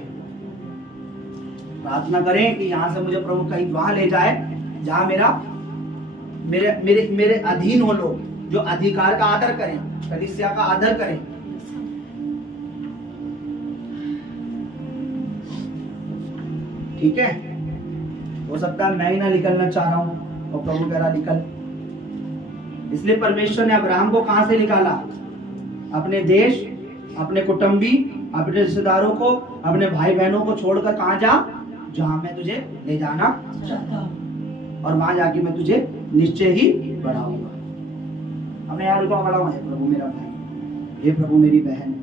प्रार्थना करें कि यहां से मुझे प्रभु कहीं वहां ले जाए जहां मेरे अधीन हो लोग, जो अधिकार का आदर करें, कलीसिया का आदर करें। ठीक है? हो सकता है मैं ही ना निकलना चाह रहा हूं और प्रभु कह रहा निकल, इसलिए परमेश्वर ने अब्राहम को कहां से निकाला? अपने देश, अपने कुटुंबी, अपने रिश्तेदारों को, अपने भाई बहनों को छोड़कर कहां जा? जहां मैं तुझे ले जाना चाहता हूँ। और वहां जाके मैं तुझे निश्चय ही बढ़ाऊंगा। अपने यार को बढ़ाऊंगा, हे प्रभु मेरा भाई, हे प्रभु मेरी बहन।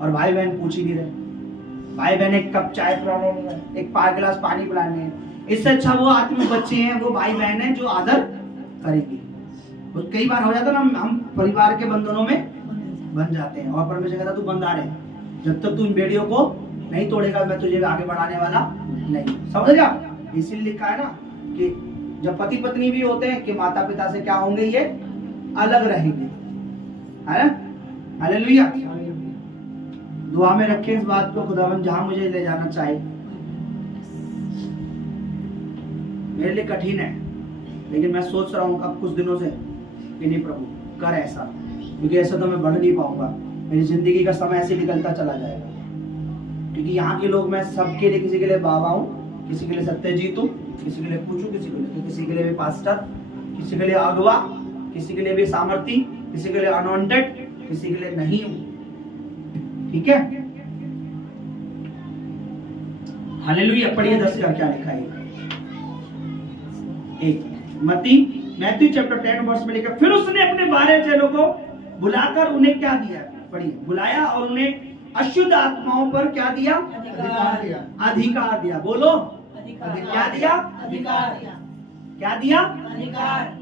और भाई बहन पूछ ही नहीं रहे। भाई बहन एक कप चाय पिलाने, एक गिलास पानी पिलाने, इससे अच्छा वो आत्मिक बच्चे हैं, वो भाई बहन है जो आदर करेंगे। तो कई बार हो जाता ना, हम परिवार के बंधनों में बन जाते हैं और परमेश्वर कहता तू बंधा रहे, जब तक तू इन बेड़ियों को नहीं तोड़ेगा मैं तुझे आगे बढ़ाने वाला नहीं। समझ गया? इसीलिए लिखा है ना कि जब पति पत्नी भी होते हैं कि माता पिता से क्या होंगे, ये अलग रहेंगे, है ना? हालेलुया। दुआ में रखें इस बात को, खुदावन जहां मुझे ले जाना चाहे। मेरे लिए कठिन है, लेकिन मैं सोच रहा हूँ अब कुछ दिनों से कि नहीं प्रभु कर ऐसा, क्योंकि ऐसा तो मैं बढ़ नहीं पाऊंगा, मेरी जिंदगी का समय ऐसे निकलता चला जाएगा। क्योंकि यहाँ के लोग मैं सबके लिए, किसी के लिए बाबा हूँ, किसी के लिए सत्यजीत हूँ, किसी के लिए पूछू, किसी के लिए भी पास्टर, किसी के लिए अगवा, किसी के लिए भी सामर्थी, किसी के लिए अनॉइंटेड, किसी के लिए नहीं हूँ। ठीक है? हालेलुया। पढ़िए 10 का क्या लिखा है। मैथ्यू चैप्टर 10 वर्स में लिखा, फिर उसने अपने 12 चेलों को बुलाकर उन्हें क्या दिया? पढ़िए, बुलाया और उन्हें अशुद्ध आत्माओं पर क्या दिया? अधिकार दिया। अधिकार दिया। बोलो, अधिकार क्या दिया? अधिकार दिया। क्या दिया? अधिकार।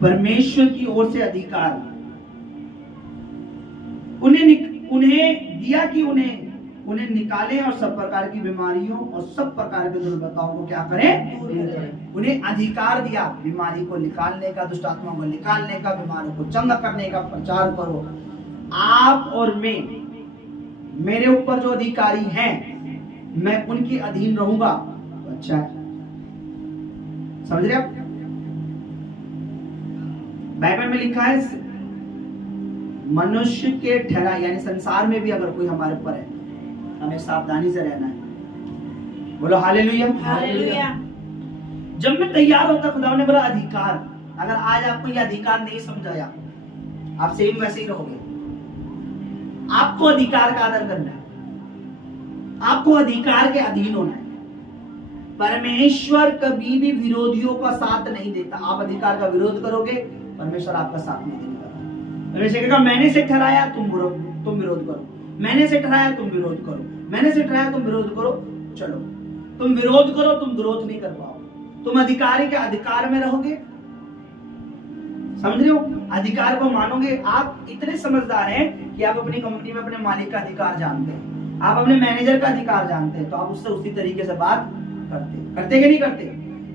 परमेश्वर की ओर से अधिकार उन्हें दिया कि उन्हें निकालें और सब प्रकार की बीमारियों और सब प्रकार के दुर्बलताओं को क्या करें? उन्हें अधिकार दिया बीमारी को निकालने का, दुष्ट आत्माओं को निकालने का, बीमारियों को चंगा करने का। प्रचार करो। आप और मैं, मेरे ऊपर जो अधिकारी हैं, मैं उनके अधीन रहूंगा। अच्छा है, समझ रहे आप? बाइबल में लिखा है मनुष्य के ठहरा, यानी संसार में भी अगर कोई हमारे ऊपर है, हमें सावधानी से रहना है। बोलो हालेलुया। हालेलुया। जब मैं तैयार होता, खुदा ने बोला अधिकार। अगर आज आपको ये अधिकार नहीं समझाया, आप सेम वैसे ही रहोगे। आपको अधिकार का आदर करना है, आपको अधिकार के अधीन होना है। परमेश्वर कभी भी विरोधियों का साथ नहीं देता। आप अधिकार का विरोध करोगे, परमेश्वर आपका साथ नहीं देगा। परमेश्वर कहेगा मैंने से ठहराया, तुम विरोध करो, मैंने से ठहराया, तुम विरोध करो, मैंने से ठहराया, तुम विरोध करो। चलो, तुम विरोध करो, तुम ग्रोथ नहीं कर पाओगे। तुम अधिकारी के अधिकार में रहोगे। समझ रहे हो? अधिकार को मानोगे। आप इतने समझदार हैं कि आप अपनी कंपनी में अपने मालिक का अधिकार जानते हैं, आप अपने मैनेजर का अधिकार जानते हैं, तो आप उससे उसी तरीके से बात करते कि नहीं करते?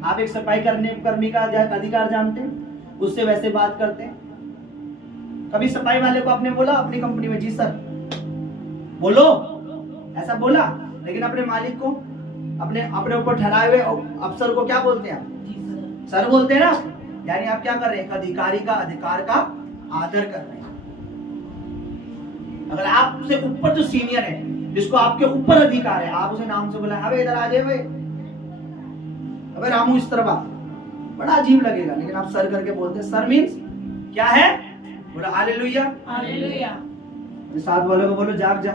आप एक सफाई कर्मी का अधिकार जानते हैं, उससे वैसे बात करते हैं। कभी सफाई वाले को आपने बोला अपनी कंपनी में जी सर बोलो, ऐसा बोला? लेकिन अपने मालिक को, अपने ऊपर ठहराए हुए अफसर को क्या बोलते हैं आप? सर बोलते हैं ना। यानी आप क्या कर रहे हैं? एक अधिकारी का अधिकार का आदर कर रहे हैं। अगर आपसे ऊपर जो सीनियर है, जिसको आपके ऊपर अधिकार है, आप उसे नाम से बुलाएं, अबे इधर आ जाए, अबे रामू इस तरफ आ, बड़ा अजीब लगेगा। लेकिन आप सर करके बोलते हैं। सर मीन्स क्या है? बोला हालेलुया। हालेलुया। साथ वालों को बोलो जाग जा,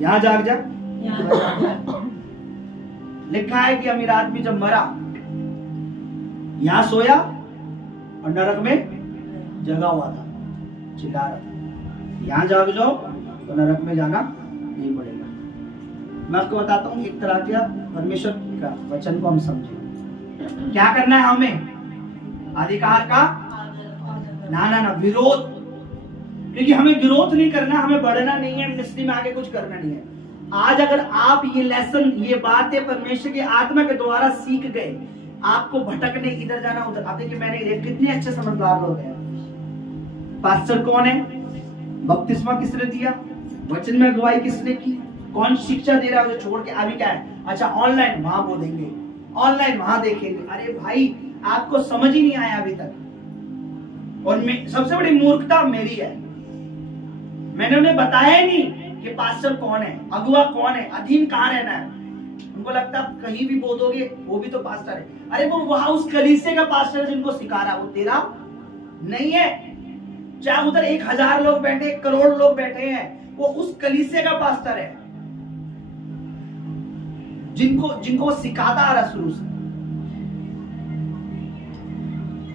यहाँ जाग जा। लिखा है कि अमीर आदमी जब मरा, यहाँ सोया और नरक में जगा हुआ था, चिल्ला रहा था। यहाँ जाग जाओ तो नरक में जाना नहीं पड़ेगा। मैं आपको बताता हूँ एक तरह का परमेश्वर का वचन को हम समझे। क्या करना है हमें? अधिकार का ना विरोध। क्योंकि हमें विरोध नहीं करना, हमें बढ़ना नहीं है, मिनिस्ट्री में आगे कुछ करना नहीं है। आज अगर आप ये लेसन, ये बातें परमेश्वर की आत्मा के द्वारा सीख गए, आपको भटकने, इधर जाना उधर। आप देखिए, मैंने कितने अच्छे समझदार लोग हैं। पास्टर कौन है? बपतिस्मा किसने दिया? वचन में अगुवाई किसने की? कौन शिक्षा दे रहा है? छोड़ के अभी क्या है? अच्छा ऑनलाइन, वहां बोलेंगे, ऑनलाइन वहां देखेंगे। अरे भाई, आपको समझ ही नहीं आया अभी तक। और सबसे बड़ी मूर्खता मेरी है, मैंने उन्हें बताया ही नहीं कि पास्टर कौन है, अगुवा कौन है, अधीन कहाँ रहना है। उनको लगता है कहीं भी बोलोगे वो भी तो पास्टर है। अरे वो वहां उस कलीसिया का पास्टर है जिनको सिखा रहा, वो तेरा नहीं है। चाहे उधर 1000 लोग बैठे, 1 करोड़ लोग बैठे हैं, वो उस कलीसिया का पास्टर है जिनको वो सिखाता आ रहा शुरू से।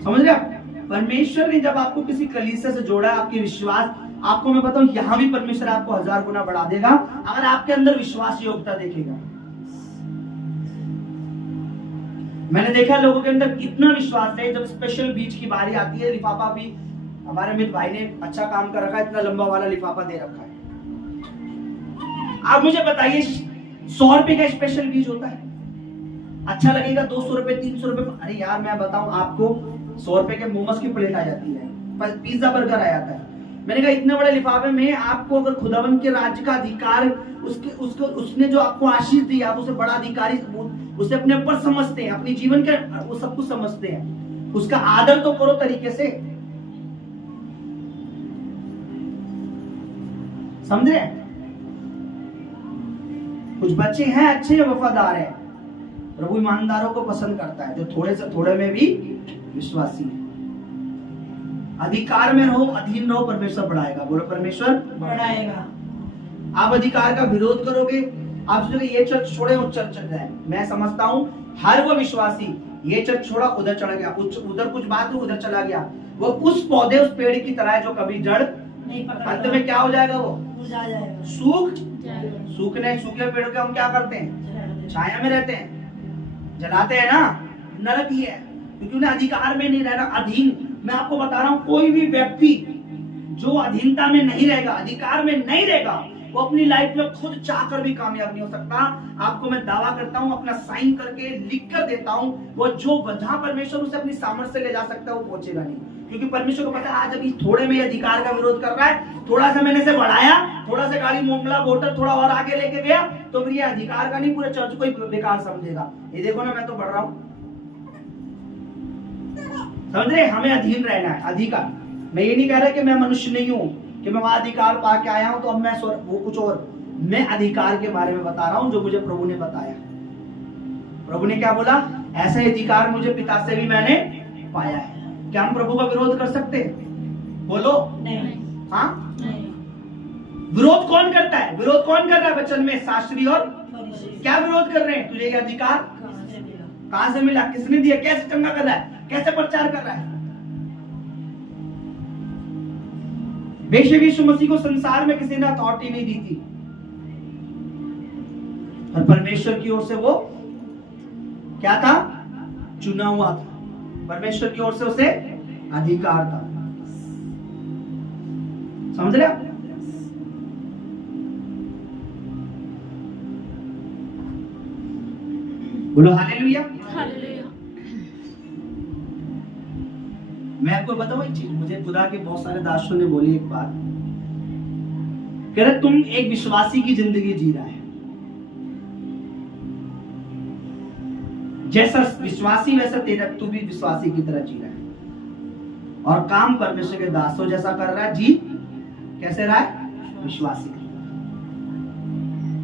समझ रहे आप? परमेश्वर ने जब आपको किसी कलीसिया से जोड़ा है, आपके विश्वास, आपको मैं बताऊं यहां भी परमेश्वर आपको 1000 गुना बढ़ा देगा अगर आपके अंदर विश्वास योग्यता देखेगा। मैंने देखा लोगों के अंदर कितना विश्वास है, जब स्पेशल बीज की बारी आती है, लिफाफा भी हमारे मित्र भाई ने अच्छा काम कर रखा है, इतना लंबा वाला लिफाफा दे रखा है। आप मुझे बताइए 100 रुपए का स्पेशल बीज होता है, अच्छा लगेगा 200 रुपए 300 रुपए? अरे यार मैं बताऊं आपको 100 रुपए के मोमोज की प्लेट आ जाती है, पिज्जा बर्गर आ जाता है। मैंने कहा इतने बड़े लिफाफे में आपको अगर खुदावन के राज्य का अधिकार, उसने जो आपको आशीष दी, आप उसे बड़ा अधिकारी, उसे अपने ऊपर समझते हैं, अपने जीवन के वो सब कुछ समझते हैं, उसका आदर तो करो तरीके से। समझे? कुछ बच्चे हैं अच्छे वफादार हैं, प्रभु ईमानदारों को पसंद करता है, जो थोड़े से थोड़े में भी विश्वासी है। अधिकार में रहो, अधीन रहो, परमेश्वर बढ़ाएगा। बोलो परमेश्वर बढ़ाएगा। आप अधिकार का विरोध करोगे, आप सोचोगे ये चर्च छोड़े उस चर्च चल जाए। मैं समझता हूं हर वो विश्वासी ये चर्च छोड़ा उधर चला गया, उधर कुछ बात हुई उधर चला गया, वो उस पौधे उस पेड़ की तरह है जो कभी जड़ नहीं पकड़ता, अंत में क्या हो जाएगा? वो मुरझा जाएगा, सूखे पेड़ के हम क्या करते हैं? छाया में रहते हैं, जलाते हैं ना, नरक ही है, क्योंकि उन्हें अधिकार में नहीं रहना, अधीन। मैं आपको बता रहा हूं कोई भी व्यक्ति जो अधीनता में नहीं रहेगा, अधिकार में नहीं रहेगा, वो अपनी लाइफ में खुद चाहकर भी कामयाब नहीं हो सकता। आपको मैं दावा करता हूं, अपना साइन करके लिख कर देता हूं, वो जो जहां परमेश्वर उसे अपनी सामर्थ्य से ले जा सकता है वो पहुंचेगा नहीं, क्योंकि परमेश्वर को पता है आज अभी थोड़े में अधिकार का विरोध कर रहा है, थोड़ा सा मैंने से बढ़ाया, थोड़ा सा गाड़ी मोमला बोतल थोड़ा और आगे लेके गया, तो फिर ये अधिकार का नहीं पूरे चर्च को ही बेकार समझेगा। ये देखो ना मैं तो बढ़ रहा हूं, समझ रहे? हमें अधीन रहना है, अधिकार। मैं ये नहीं कह रहा कि मैं मनुष्य नहीं हूं, कि मैं वहां अधिकार पा के आया हूं तो अब मैं वो कुछ और। मैं अधिकार के बारे में बता रहा हूं जो मुझे प्रभु ने बताया। प्रभु ने क्या बोला? ऐसा अधिकार मुझे पिता से भी मैंने पाया है। क्या हम प्रभु का विरोध कर सकते हैं? बोलो नहीं। हाँ, नहीं। विरोध कौन करता है? विरोध कौन कर रहा है वचन में? शास्त्री और फरीसी। क्या विरोध कर रहे हैं? तुझे ये अधिकार कहाँ से मिला? कहां से मिला? किसने दिया? कैसे चंगा कर रहा है? कैसे प्रचार कर रहा है? बेशक यीशु मसीह को संसार में किसी ने अथॉरिटी नहीं दी थी, और परमेश्वर की ओर से वो क्या था? चुना हुआ था। परमेश्वर की ओर से उसे अधिकार था। समझ रहे आप? बोलो हालेलुया। हालेलुया। मैं आपको बताऊं एक चीज, मुझे खुदा के बहुत सारे दासों ने बोली एक बात, कह रहे तुम एक विश्वासी की जिंदगी जी रहा है, जैसा विश्वासी वैसा तेरा तू भी विश्वासी की तरह जी रहा है, और काम परमेश्वर के दासों जैसा कर रहा है। जी कैसे रहा है? विश्वासी।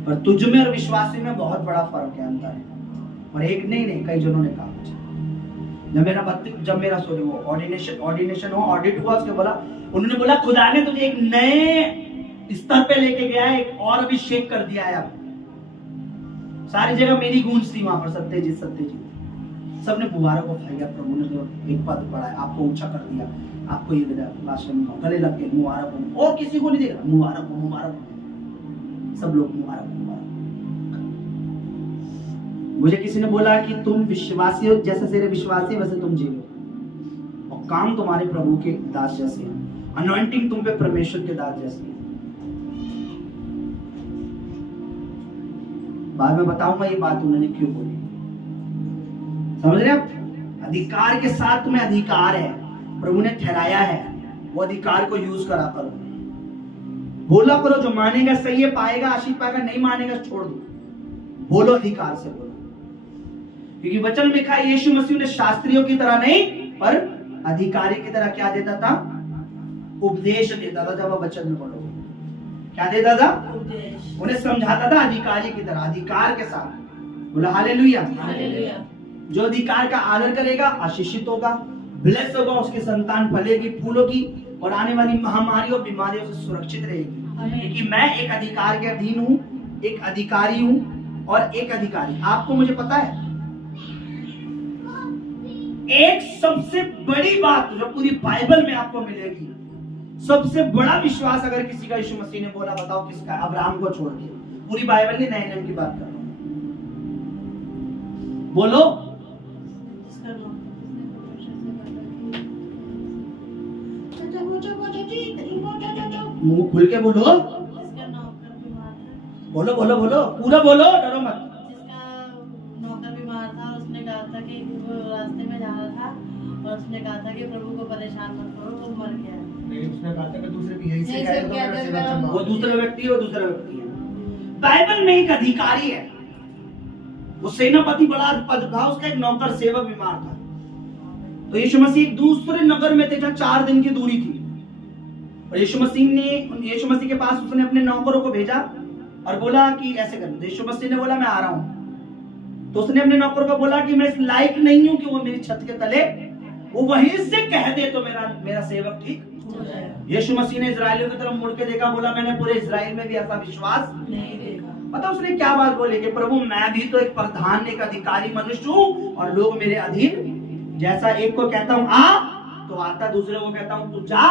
पर तुझ में और विश्वासी में बहुत बड़ा फर्क है, अंतर है। और एक नहीं कई जनों ने कहा मुझे, जब मेरा वो ऑर्डिनेशन हुआ, ऑडिट हुआ, उसके बोला, उन्होंने बोला खुदा ने तुझे एक नए स्तर पे लेके गया है, एक और अभिषेक कर दिया है। अब सारी जगह मेरी गूंज थी वहां पर, सत्यजीत सबने मुबारक को खाया, प्रभु ने जो एक पद बढ़ाया, आपको ऊंचा कर दिया, आपको ये भाषण में गले लग के मुबारक हो, और किसी को नहीं देख रहा, मुबारक हो, सब लोग मुबारक हो। मुझे किसी ने बोला कि तुम विश्वासी हो, जैसे तेरे विश्वासी वैसे तुम जियो, और काम तुम्हारे प्रभु के दास जैसे है, अनॉइंटिंग तुम पे परमेश्वर के दास जैसी है। बाद में बताऊंगा ये बात उन्होंने क्यों बोली। समझ रहे आप? अधिकार के साथ तुम्हें अधिकार है, प्रभु ने ठहराया है, वो अधिकार को यूज करा करो। बोला करो, जो मानेगा सही है पाएगा, आशीष पाएगा, नहीं मानेगा छोड़ दो। बोलो, अधिकार से बोलो, क्योंकि वचन में लिखा है यीशु मसीह ने शास्त्रियों की तरह नहीं पर अधिकारी की तरह क्या देता था? उपदेश देता था। जब आप वचन में पढ़ोगे क्या देता था? उपदेश। उन्हें समझाता था अधिकारी की तरह, अधिकार के साथ। बोला हालेलुया। हालेलुया। जो अधिकार का आदर करेगा आशीषित होगा, ब्लेस होगा, उसकी संतान फलेगी, फूलोगी और आने वाली महामारी और बीमारियों से सुरक्षित रहेगी। क्योंकि मैं एक अधिकार के अधीन हूँ, एक अधिकारी हूँ और एक अधिकारी। आपको मुझे पता है एक सबसे बड़ी बात जो पूरी बाइबल में आपको मिलेगी, सबसे बड़ा विश्वास अगर किसी का यीशु मसीह ने बोला, बताओ किसका? अब्राहम को छोड़ के। पूरी बाइबल ने नए नियम की बात कर रहा हूं, बोलो। जिसका नाम मुंह खुल के बोलो, जिसका नौकर बीमार था, बोलो बोलो बोलो, पूरा बोलो, डरो मत। जिसका नौकर बीमार था, उसने कहा था कि वो रास्ते में जा रहा था और उसने कहा था कि प्रभु को परेशान मत करो, वो मर गया। नहीं, उसने कहा था कि दूसरे भी यही नहीं, सिखाए सब तो क्या मेरा करता सेवक है? चंगा वो हो। दूसरा व्यक्ति है, वो दूसरा व्यक्ति है। बाइबल में एक अधिकारी है, वो सेनापति बड़ा पद था, उसका एक नौकर सेवक बीमार था। तो यीशु मसीह एक दूसरे नगर में थे जहाँ 4 दिन की दूरी थी, और यीशु मसीह के पास उसने अपने नौकरों को भेजा और बोला कि ऐसे कर। यीशु मसीह ने बोला मैं आ रहा हूं। तो उसने अपने नौकर को बोला कि मैं इस लायक नहीं हूं कि वो मेरी छत के तले वो वहीं से कह दे तो मेरा सेवक ठीक हो जाएगा। यीशु मसीह ने इजराइलियों की तरफ मुड़ के देखा, बोला मैंने पूरे इजराइल में भी ऐसा विश्वास नहीं देखा। पता उसने क्या बात बोली कि प्रभु मैं भी तो एक प्रधान, एक अधिकारी मनुष्य हूँ और लोग मेरे अधीन। जैसा एक को कहता हूँ आ तो आता, दूसरे को कहता हूँ तू जा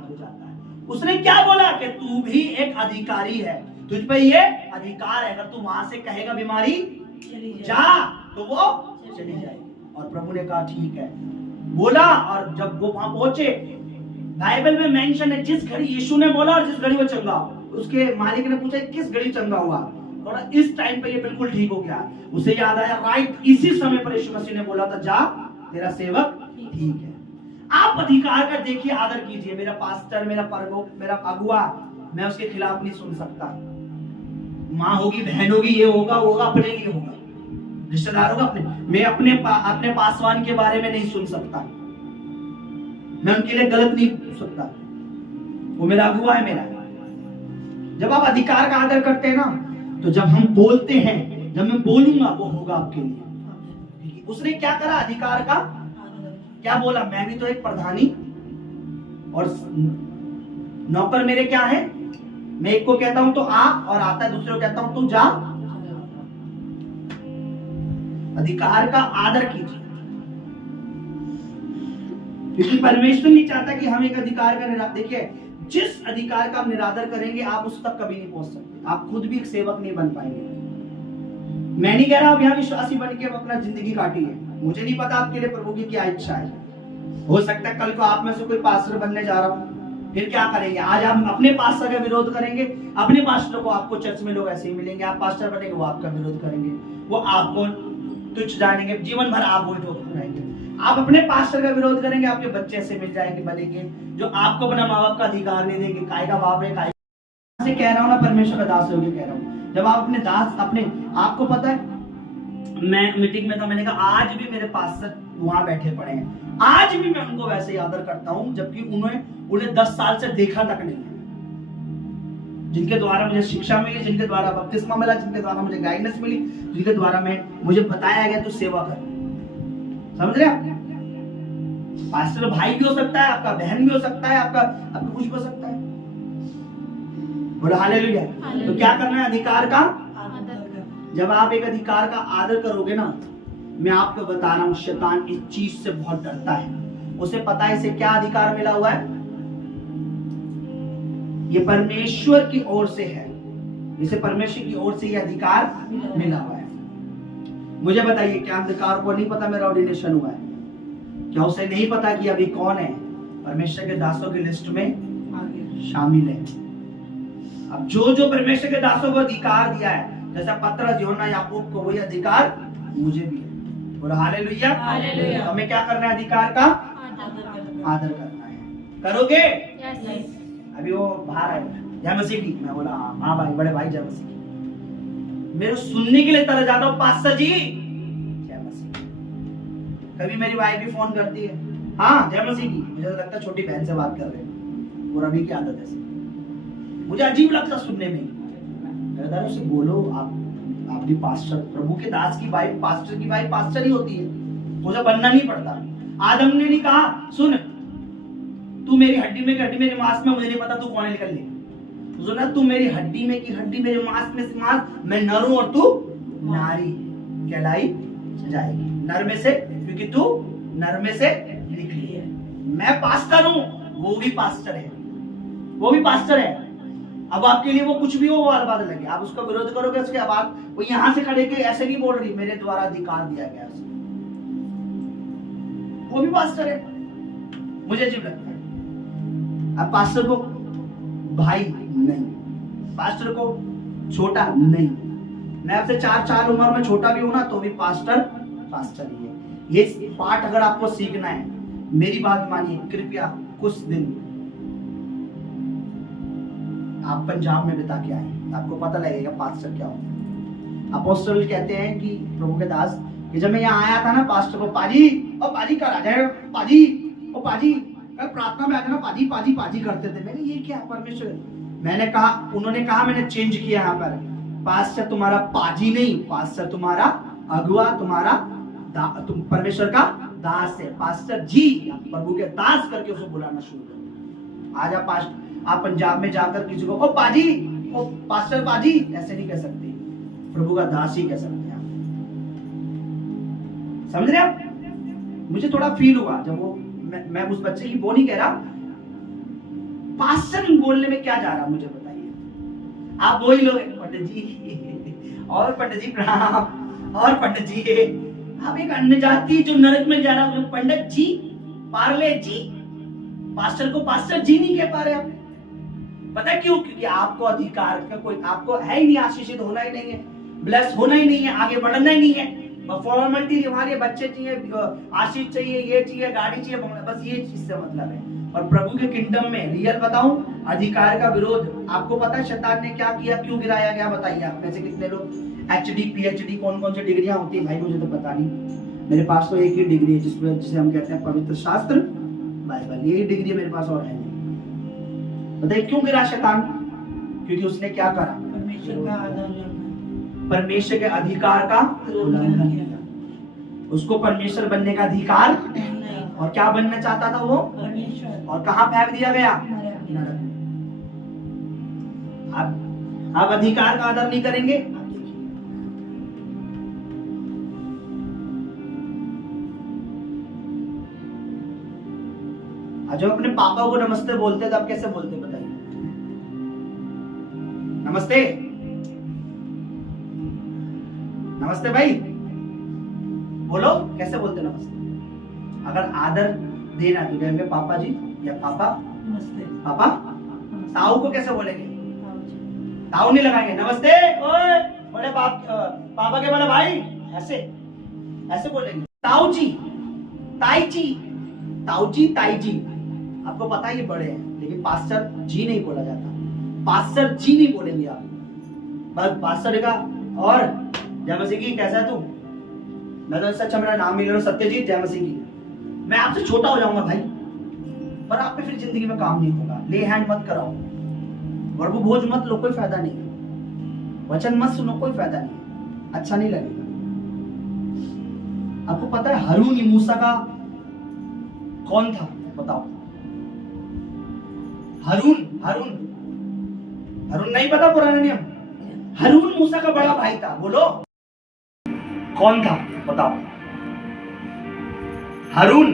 तो जाता है। उसने क्या बोला कि तू भी एक अधिकारी है, तुझ पे ये अधिकार है, अगर तू वहां से कहेगा बीमारी चली जाए। जा तो वो चली जाएगी। और प्रभु ने कहा ठीक है, बोला। और जब वो वहां पहुंचे, बाइबल में मेंशन है जिस घड़ी यीशु ने बोला और जिस घड़ी वो चंगा, उसके मालिक ने पूछा किस घड़ी चंगा हुआ, और इस टाइम पे ये बिल्कुल ठीक हो गया। उसे याद आया राइट इसी समय पर यीशु मसीह ने बोला था जा तेरा सेवक ठीक है। आप अधिकार का देखिए, आदर कीजिए। मेरा पास्टर, मेरा परगो, मेरा अगुआ, मैं उसके खिलाफ नहीं सुन सकता। माँ होगी, बहन होगी, ये होगा वो होगा, अपने लिए होगा, रिश्तेदार होगा अपने। मैं अपने पासवान के बारे में नहीं सुन सकता, मैं उनके लिए गलत नहीं पूछ सकता, वो मेरा अगुआ है मेरा। जब आप अधिकार का आदर करते हैं ना, तो जब हम बोलते हैं, जब मैं बोलूंगा वो होगा आपके लिए। उसने क्या करा अधिकार का, क्या बोला, मैं भी तो एक प्रधानी और नौकर मेरे क्या है, मैं एक को कहता हूं तो आ और आता है, दूसरे को कहता हूं तू जा। अधिकार का आदर कीजिए, क्योंकि परमेश्वर नहीं चाहता कि हम एक अधिकार का निरादर। देखिए जिस अधिकार का आप निरादर करेंगे आप उस तक कभी नहीं पहुंच सकते, आप खुद भी एक सेवक नहीं बन पाएंगे। मैं नहीं कह रहा आप यहाँ विश्वासी बन के अपना जिंदगी काटिए, मुझे नहीं पता आपके लिए प्रभु की क्या इच्छा है। हो सकता है कल को आप में से कोई पास्टर बनने जा रहा हूं, फिर क्या करेंगे? आज आप अपने पास्टर का विरोध करेंगे, अपने पास्टर को आपको चर्च में लोग ऐसे ही मिलेंगे, आप पास्टर बनेंगे वो आपका विरोध करेंगे, वो आपको तुच्छ जानेंगे, जीवन भर आप वही ठोकर रहेंगे। आप अपने पास्टर का विरोध करेंगे, आपके बच्चे ऐसे मिल जाएंगे बनेंगे जो आपको अपना माँ बाप का अधिकार नहीं देंगे। काय का बाप है, काय से कह रहा हूँ ना, परमेश्वर का दास होकर कह रहा हूँ। जब आप अपने दास अपने आपको पता है, मैं मीटिंग में था, मैंने कहा आज भी मेरे पास्टर वहां बैठे पड़े हैं, आज भी मैं उनको वैसे ही आदर करता हूं, जबकि उन्हें 10 साल से देखा तक नहीं है। जिनके द्वारा मुझे शिक्षा मिली, जिनके द्वारा बपतिस्मा मिला, जिनके द्वारा मुझे गाइडेंस मिली, जिनके द्वारा मुझे बताया गया तू सेवा कर। समझ रहे आप? पास्टर भाई भी हो सकता है, आपका बहन भी हो सकता है, आपका कुछ भी हो सकता है। बोलो हालेलुया। तो क्या करना है? अधिकार का जब आप एक अधिकार का आदर करोगे ना, मैं आपको बता रहा हूं शैतान इस चीज से बहुत डरता है। उसे पता है इसे क्या अधिकार मिला हुआ है, ये परमेश्वर की ओर से है, इसे परमेश्वर की ओर से ये अधिकार मिला हुआ है। मुझे बताइए क्या अंधकार को नहीं पता मेरा ऑर्डिनेशन हुआ है? क्या उसे नहीं पता कि अभी कौन है परमेश्वर के दासों की लिस्ट में शामिल है? अब जो परमेश्वर के दासों को अधिकार दिया है, जैसा पतरस, यूहन्ना, याकूब को, वही अधिकार मुझे भी है। और हालेलुया। हालेलुया। हमें क्या करना है? अधिकार का आदर करना है। करोगे? अभी वो बाहर आए, जय मसीह की, मैं बोला हाँ भाई, बड़े भाई जय मसीह की। मेरे सुनने के लिए तरह जाता हूँ, पास्टर जी जय मसीह। कभी मेरी वाइफ भी फोन करती है, हाँ जय मसीह की, मुझे लगता है छोटी बहन से बात कर रहे हैं, और अभी की आदत है, मुझे अजीब लगता सुनने में। उसे बोलो, आप आप भी पास्टर, प्रभु के दास की वाइफ, पास्टर की वाइफ पास्टर ही होती है, मुझे बनना नहीं पड़ता। आदम ने नहीं कहा सुन तू मेरी हड्डी में की हड्डी मेरे मांस में, मुझे नहीं पता तू कौन है, निकल ले। सुना तू मेरी हड्डी में की हड्डी मेरे मांस में से मांस, मैं नर हूं और तू नारी कहलाई जाएगी, नर में से, क्योंकि तू नर में से निकली है। मैं पास्टर हूं, वो भी पास्टर है, वो भी पास्टर है। अब आपके लिए वो कुछ भी हो वो बात लगे, आप उसका विरोध करोगे, उसके बाद वो यहां से खड़े के ऐसे नहीं बोल रही मेरे द्वारा अधिकार दिया गया उसे, वो भी पास्टर है। मुझे अजीब लगता है। अब पास्टर को भाई नहीं, पास्टर को छोटा नहीं, मैं आपसे 4 साल उम्र में छोटा भी हूं ना तो भी पास्टर पास्टर ही है। ये पाठ अगर आपको सीखना है, मेरी बात मानिए, कृपया कुछ दिन आप पंजाब में बिता के आए, आपको पता लगेगा पास्टर क्या होता है। अपोस्टल कहते हैं कि प्रभु के दास कि जब मैं यहाँ आया था ना पास्टर को, पाजी ओ पाजी कर आ जाए, पाजी ओ पाजी कल प्रार्थना में आ जाना, पाजी पाजी पाजी करते थे। मैंने ये क्या परमेश्वर, मैंने कहा, उन्होंने कहा मैंने चेंज किया यहाँ पर, पास्टर तुम्हारा पाजी नहीं, पास्टर तुम्हारा अगुआ, तुम्हारा तुम परमेश्वर का दास है। पास्टर जी, प्रभु के दास करके उसको बुलाना शुरू करो। आज आप पंजाब में जाकर किसी को ओ पाजी ओ पास्टर पाजी ऐसे नहीं कह सकते, प्रभु का दास ही कह सकते हैं। समझ रहे आप? मुझे थोड़ा फील हुआ जब वो मैं उस बच्चे की वो नहीं कह रहा, पास्टर बोलने में क्या जा रहा मुझे बताइए। आप वही लोग पंडित जी और पंडित जी प्रणाम और पंडित जी, आप एक अन्य जाति जो नरक में जा रहा है, पंडित जी पार्ले जी, पास्टर को पास्टर जी नहीं कह पा रहे आप। पता है क्यों? क्योंकि आपको अधिकार का कोई, आपको है ही नहीं, आशीषित होना ही नहीं है, ब्लेस होना ही नहीं है, आगे बढ़ना ही नहीं है। फॉर्मेलिटी हमारे बच्चे चाहिए, आशीष चाहिए, ये चाहिए, गाड़ी चाहिए, बस ये चीज से मतलब है। और प्रभु के किंगडम में रियल बताऊं, अधिकार का विरोध, आपको पता है शैतान ने क्या किया, क्यों गिराया गया? बताइए आप में से कितने लोग एचडी पीएचडी कौन कौन सी डिग्रियां होती है? भाई मुझे तो पता नहीं, मेरे पास तो एक ही डिग्री है जिसे हम कहते हैं पवित्र शास्त्र बाइबल, यही डिग्री मेरे पास और है नहीं। बताइए क्यों गिरा शैतान? क्योंकि उसने क्या करा? परमेश्वर के अधिकार का उल्लंघन किया। उसको परमेश्वर बनने का अधिकार, और क्या बनना चाहता था वो? और कहां फेंक दिया गया? नरक। आप अधिकार का आदर नहीं करेंगे, जब अपने पापा को नमस्ते बोलते तब कैसे बोलते बताइए? नमस्ते, नमस्ते भाई बोलो, कैसे बोलते नमस्ते? अगर आदर देना तो कहेंगे पापा जी या पापा नमस्ते। पापा, ताऊ को कैसे बोलेंगे? ताऊ नहीं लगाएंगे, नमस्ते ओए बड़े पापा के बड़े भाई, ऐसे ऐसे बोलेंगे। ताऊ जी, ताई जी, ताऊ जी, ताई जी। आपको पता है ये बड़े हैं, लेकिन पास्टर जी नहीं बोला जाता, पास्टर जी नहीं बोलेंगे आप, बस पास्टर का। और जय मसीह की, कैसा है तू? मैं तो इससे अच्छा मेरा नाम ही ले लो, सत्यजीत, जय मसीह की। मैं आपसे छोटा हो जाऊंगा भाई, पर आप पे फिर जिंदगी में काम नहीं होगा। ले हैंड मत कराओ, प्रभु भोज मत लो, कोई फायदा नहीं है। वचन मत सुनो, कोई फायदा नहीं है, अच्छा नहीं लगेगा। आपको पता है हारून मूसा का कौन था? बताओ। हारून नहीं पता पुराना नियम? हारून मूसा का बड़ा भाई था, बोलो कौन था? बताओ। हारून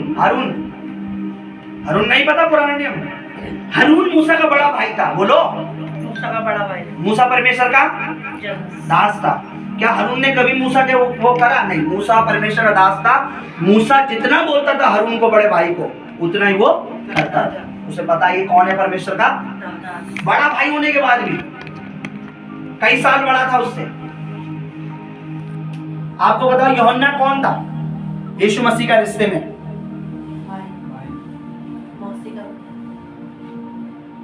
नहीं पता पुराना नियम? हारून मूसा का बड़ा भाई था, बोलो। मूसा का बड़ा भाई। मूसा परमेश्वर का दास था। क्या हारून ने कभी मूसा के वो करा? नहीं, मूसा परमेश्वर का दास था। मूसा जितना बोलता था हारून को, बड़े भाई को, उतना ही वो करता था। उसे पता है कौन है परमेश्वर का बड़ा भाई होने के बाद भी, कई साल बड़ा था उससे। आपको बताओ यूहन्ना कौन था यीशु मसीह का रिश्ते में?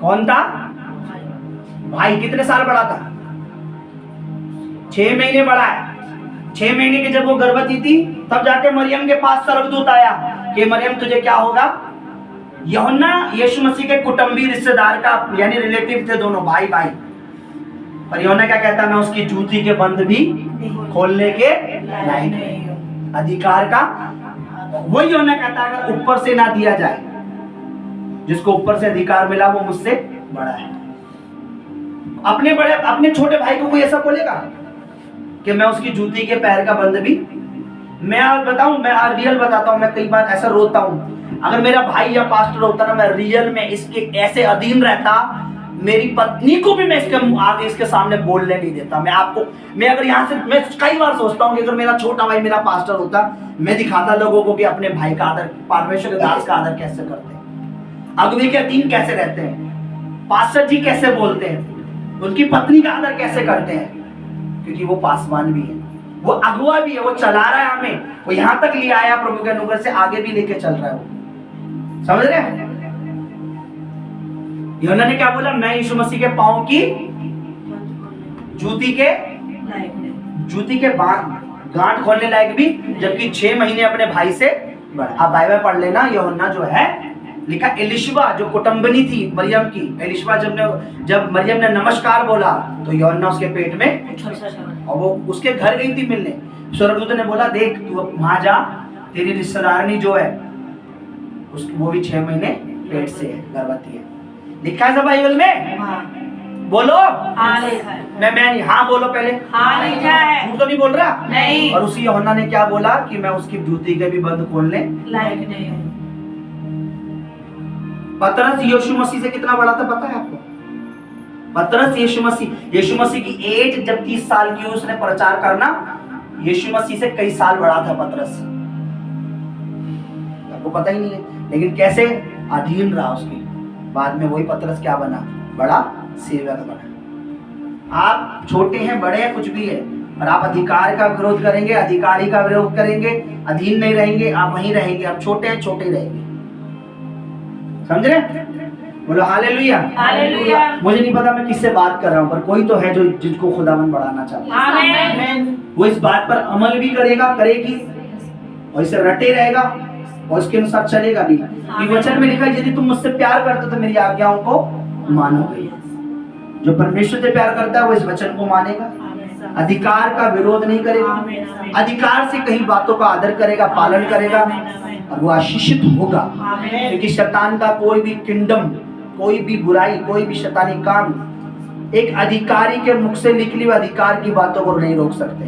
कौन था? भाई। कितने साल बड़ा था? 6 महीने बड़ा है। 6 महीने के जब वो गर्भवती थी तब जाके मरियम के पास स्वर्गदूत आया कि मरियम तुझे क्या होगा? यूहन्ना यीशु मसीह के कुटुंबी रिश्तेदार का, यानी रिलेटिव थे दोनों, भाई भाई। और यूहन्ना क्या कहता है, मैं उसकी जूती के बंद भी खोलने के लायक नहीं। अधिकार का वही यूहन्ना कहता है, अगर ऊपर से ना दिया जाए, जिसको ऊपर से अधिकार मिला वो मुझसे बड़ा है। अपने छोटे भाई को कोई ऐसा बोलेगा कि मैं उसकी जूती के पैर का बंद भी, मैं आज बताऊं, मैं रियल बताता हूं, मैं कई बार ऐसा रोता हूं, अगर मेरा भाई या पास्टर होता ना, मैं रियल में इसके ऐसे अधीन रहता, मेरी पत्नी को भी मैं इसके आगे इसके सामने बोलने नहीं देता। मैं अगर यहाँ से, मैं कई बार सोचता हूँ कि अगर मेरा छोटा भाई मेरा पास्टर होता, मैं दिखाता लोगों को कि अपने भाई का आदर, परमेश्वर के दास का आदर कैसे करते हैं, अगुवे के अधीन कैसे रहते हैं, पास्टर जी कैसे बोलते हैं, उनकी पत्नी का आदर कैसे करते हैं, क्योंकि वो पासवान भी है, वो अगुआ भी है, वो चला रहा है हमें, वो यहाँ तक ले आया, प्रभु के अनुग्रह से आगे भी लेके चल रहा है वो। समझ रहे हैं? यूहन्ना ने क्या बोला, मैं यीशु मसीह के पांव की जूती के गांठ खोलने लायक भी, जबकि 6 महीने अपने भाई से बड़ा। आप बाइबल पढ़ लेना, यूहन्ना जो है लिखा, एलिशबा जो कुटुंबनी थी मरियम की, एलिशबा जब मरियम ने नमस्कार बोला तो यूहन्ना उसके पेट में, और वो उसके घर गई थी मिलने, स्वर्गदूत ने बोला देख तू वहां जा, तेरी रिश्तेदारनी जो है वो भी 6 महीने पेट से है, गर्भवती है। लिखा है सब बाइबल में? बोलो मैं नहीं, हाँ बोलो पहले, झूठ तो नहीं बोल रहा नहीं। और उसी यूहन्ना ने क्या बोला कि मैं उसकी जूती के भी बंद खोलने लायक नहीं हूं। पतरस यीशु मसीह से कितना बड़ा था पता है आपको? पतरस यीशु मसीह की एज जब 30 साल की हुई, उसने प्रचार करना, यीशु मसीह से कई साल बड़ा था पतरस, आपको पता ही नहीं है, लेकिन कैसे अधीन रहा उसके, बाद में वही पतरस क्या बना, बड़ा सेवक बना। आप छोटे हैं बड़े हैं कुछ भी है, और आप अधिकार का विरोध करेंगे, अधिकारी का विरोध करेंगे, अधीन नहीं रहेंगे, आप वहीं रहेंगे, आप छोटे हैं छोटे ही रहेंगे। समझ रहे? बोलो हालेलुया। हालेलुया। मुझे नहीं पता मैं किससे बात कर रहा हूँ, पर कोई तो है जो जिसको खुदावन बढ़ाना चाहता है, आमीन। वो इस बात पर अमल भी करेगा, करेगी, और इसे रटे रहेगा और इसके अनुसार चलेगा भी। ये वचन में लिखा है, यदि तुम मुझसे प्यार करते हो तो मेरी आज्ञाओं को मानोगे। जो परमेश्वर से प्यार करता है वो इस वचन को मानेगा, अधिकार का विरोध नहीं करेगा, अधिकार से कहीं बातों का आदर करेगा, पालन करेगा, और वो आशीषित होगा। क्योंकि शैतान का कोई भी किंगडम, कोई भी बुराई, कोई भी शैतानी काम एक अधिकारी के मुख से निकली हुई अधिकार की बातों को नहीं रोक सकते।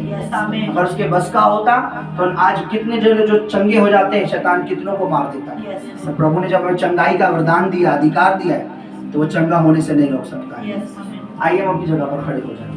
अगर उसके बस का होता तो आज कितने जो चंगे हो जाते हैं, शैतान कितनों को मार देता है। तो प्रभु ने जब हमें चंगाई का वरदान दिया, अधिकार दिया है, तो वो चंगा होने से नहीं रोक सकता है। आइए हम अपनी जगह पर खड़े हो जाए।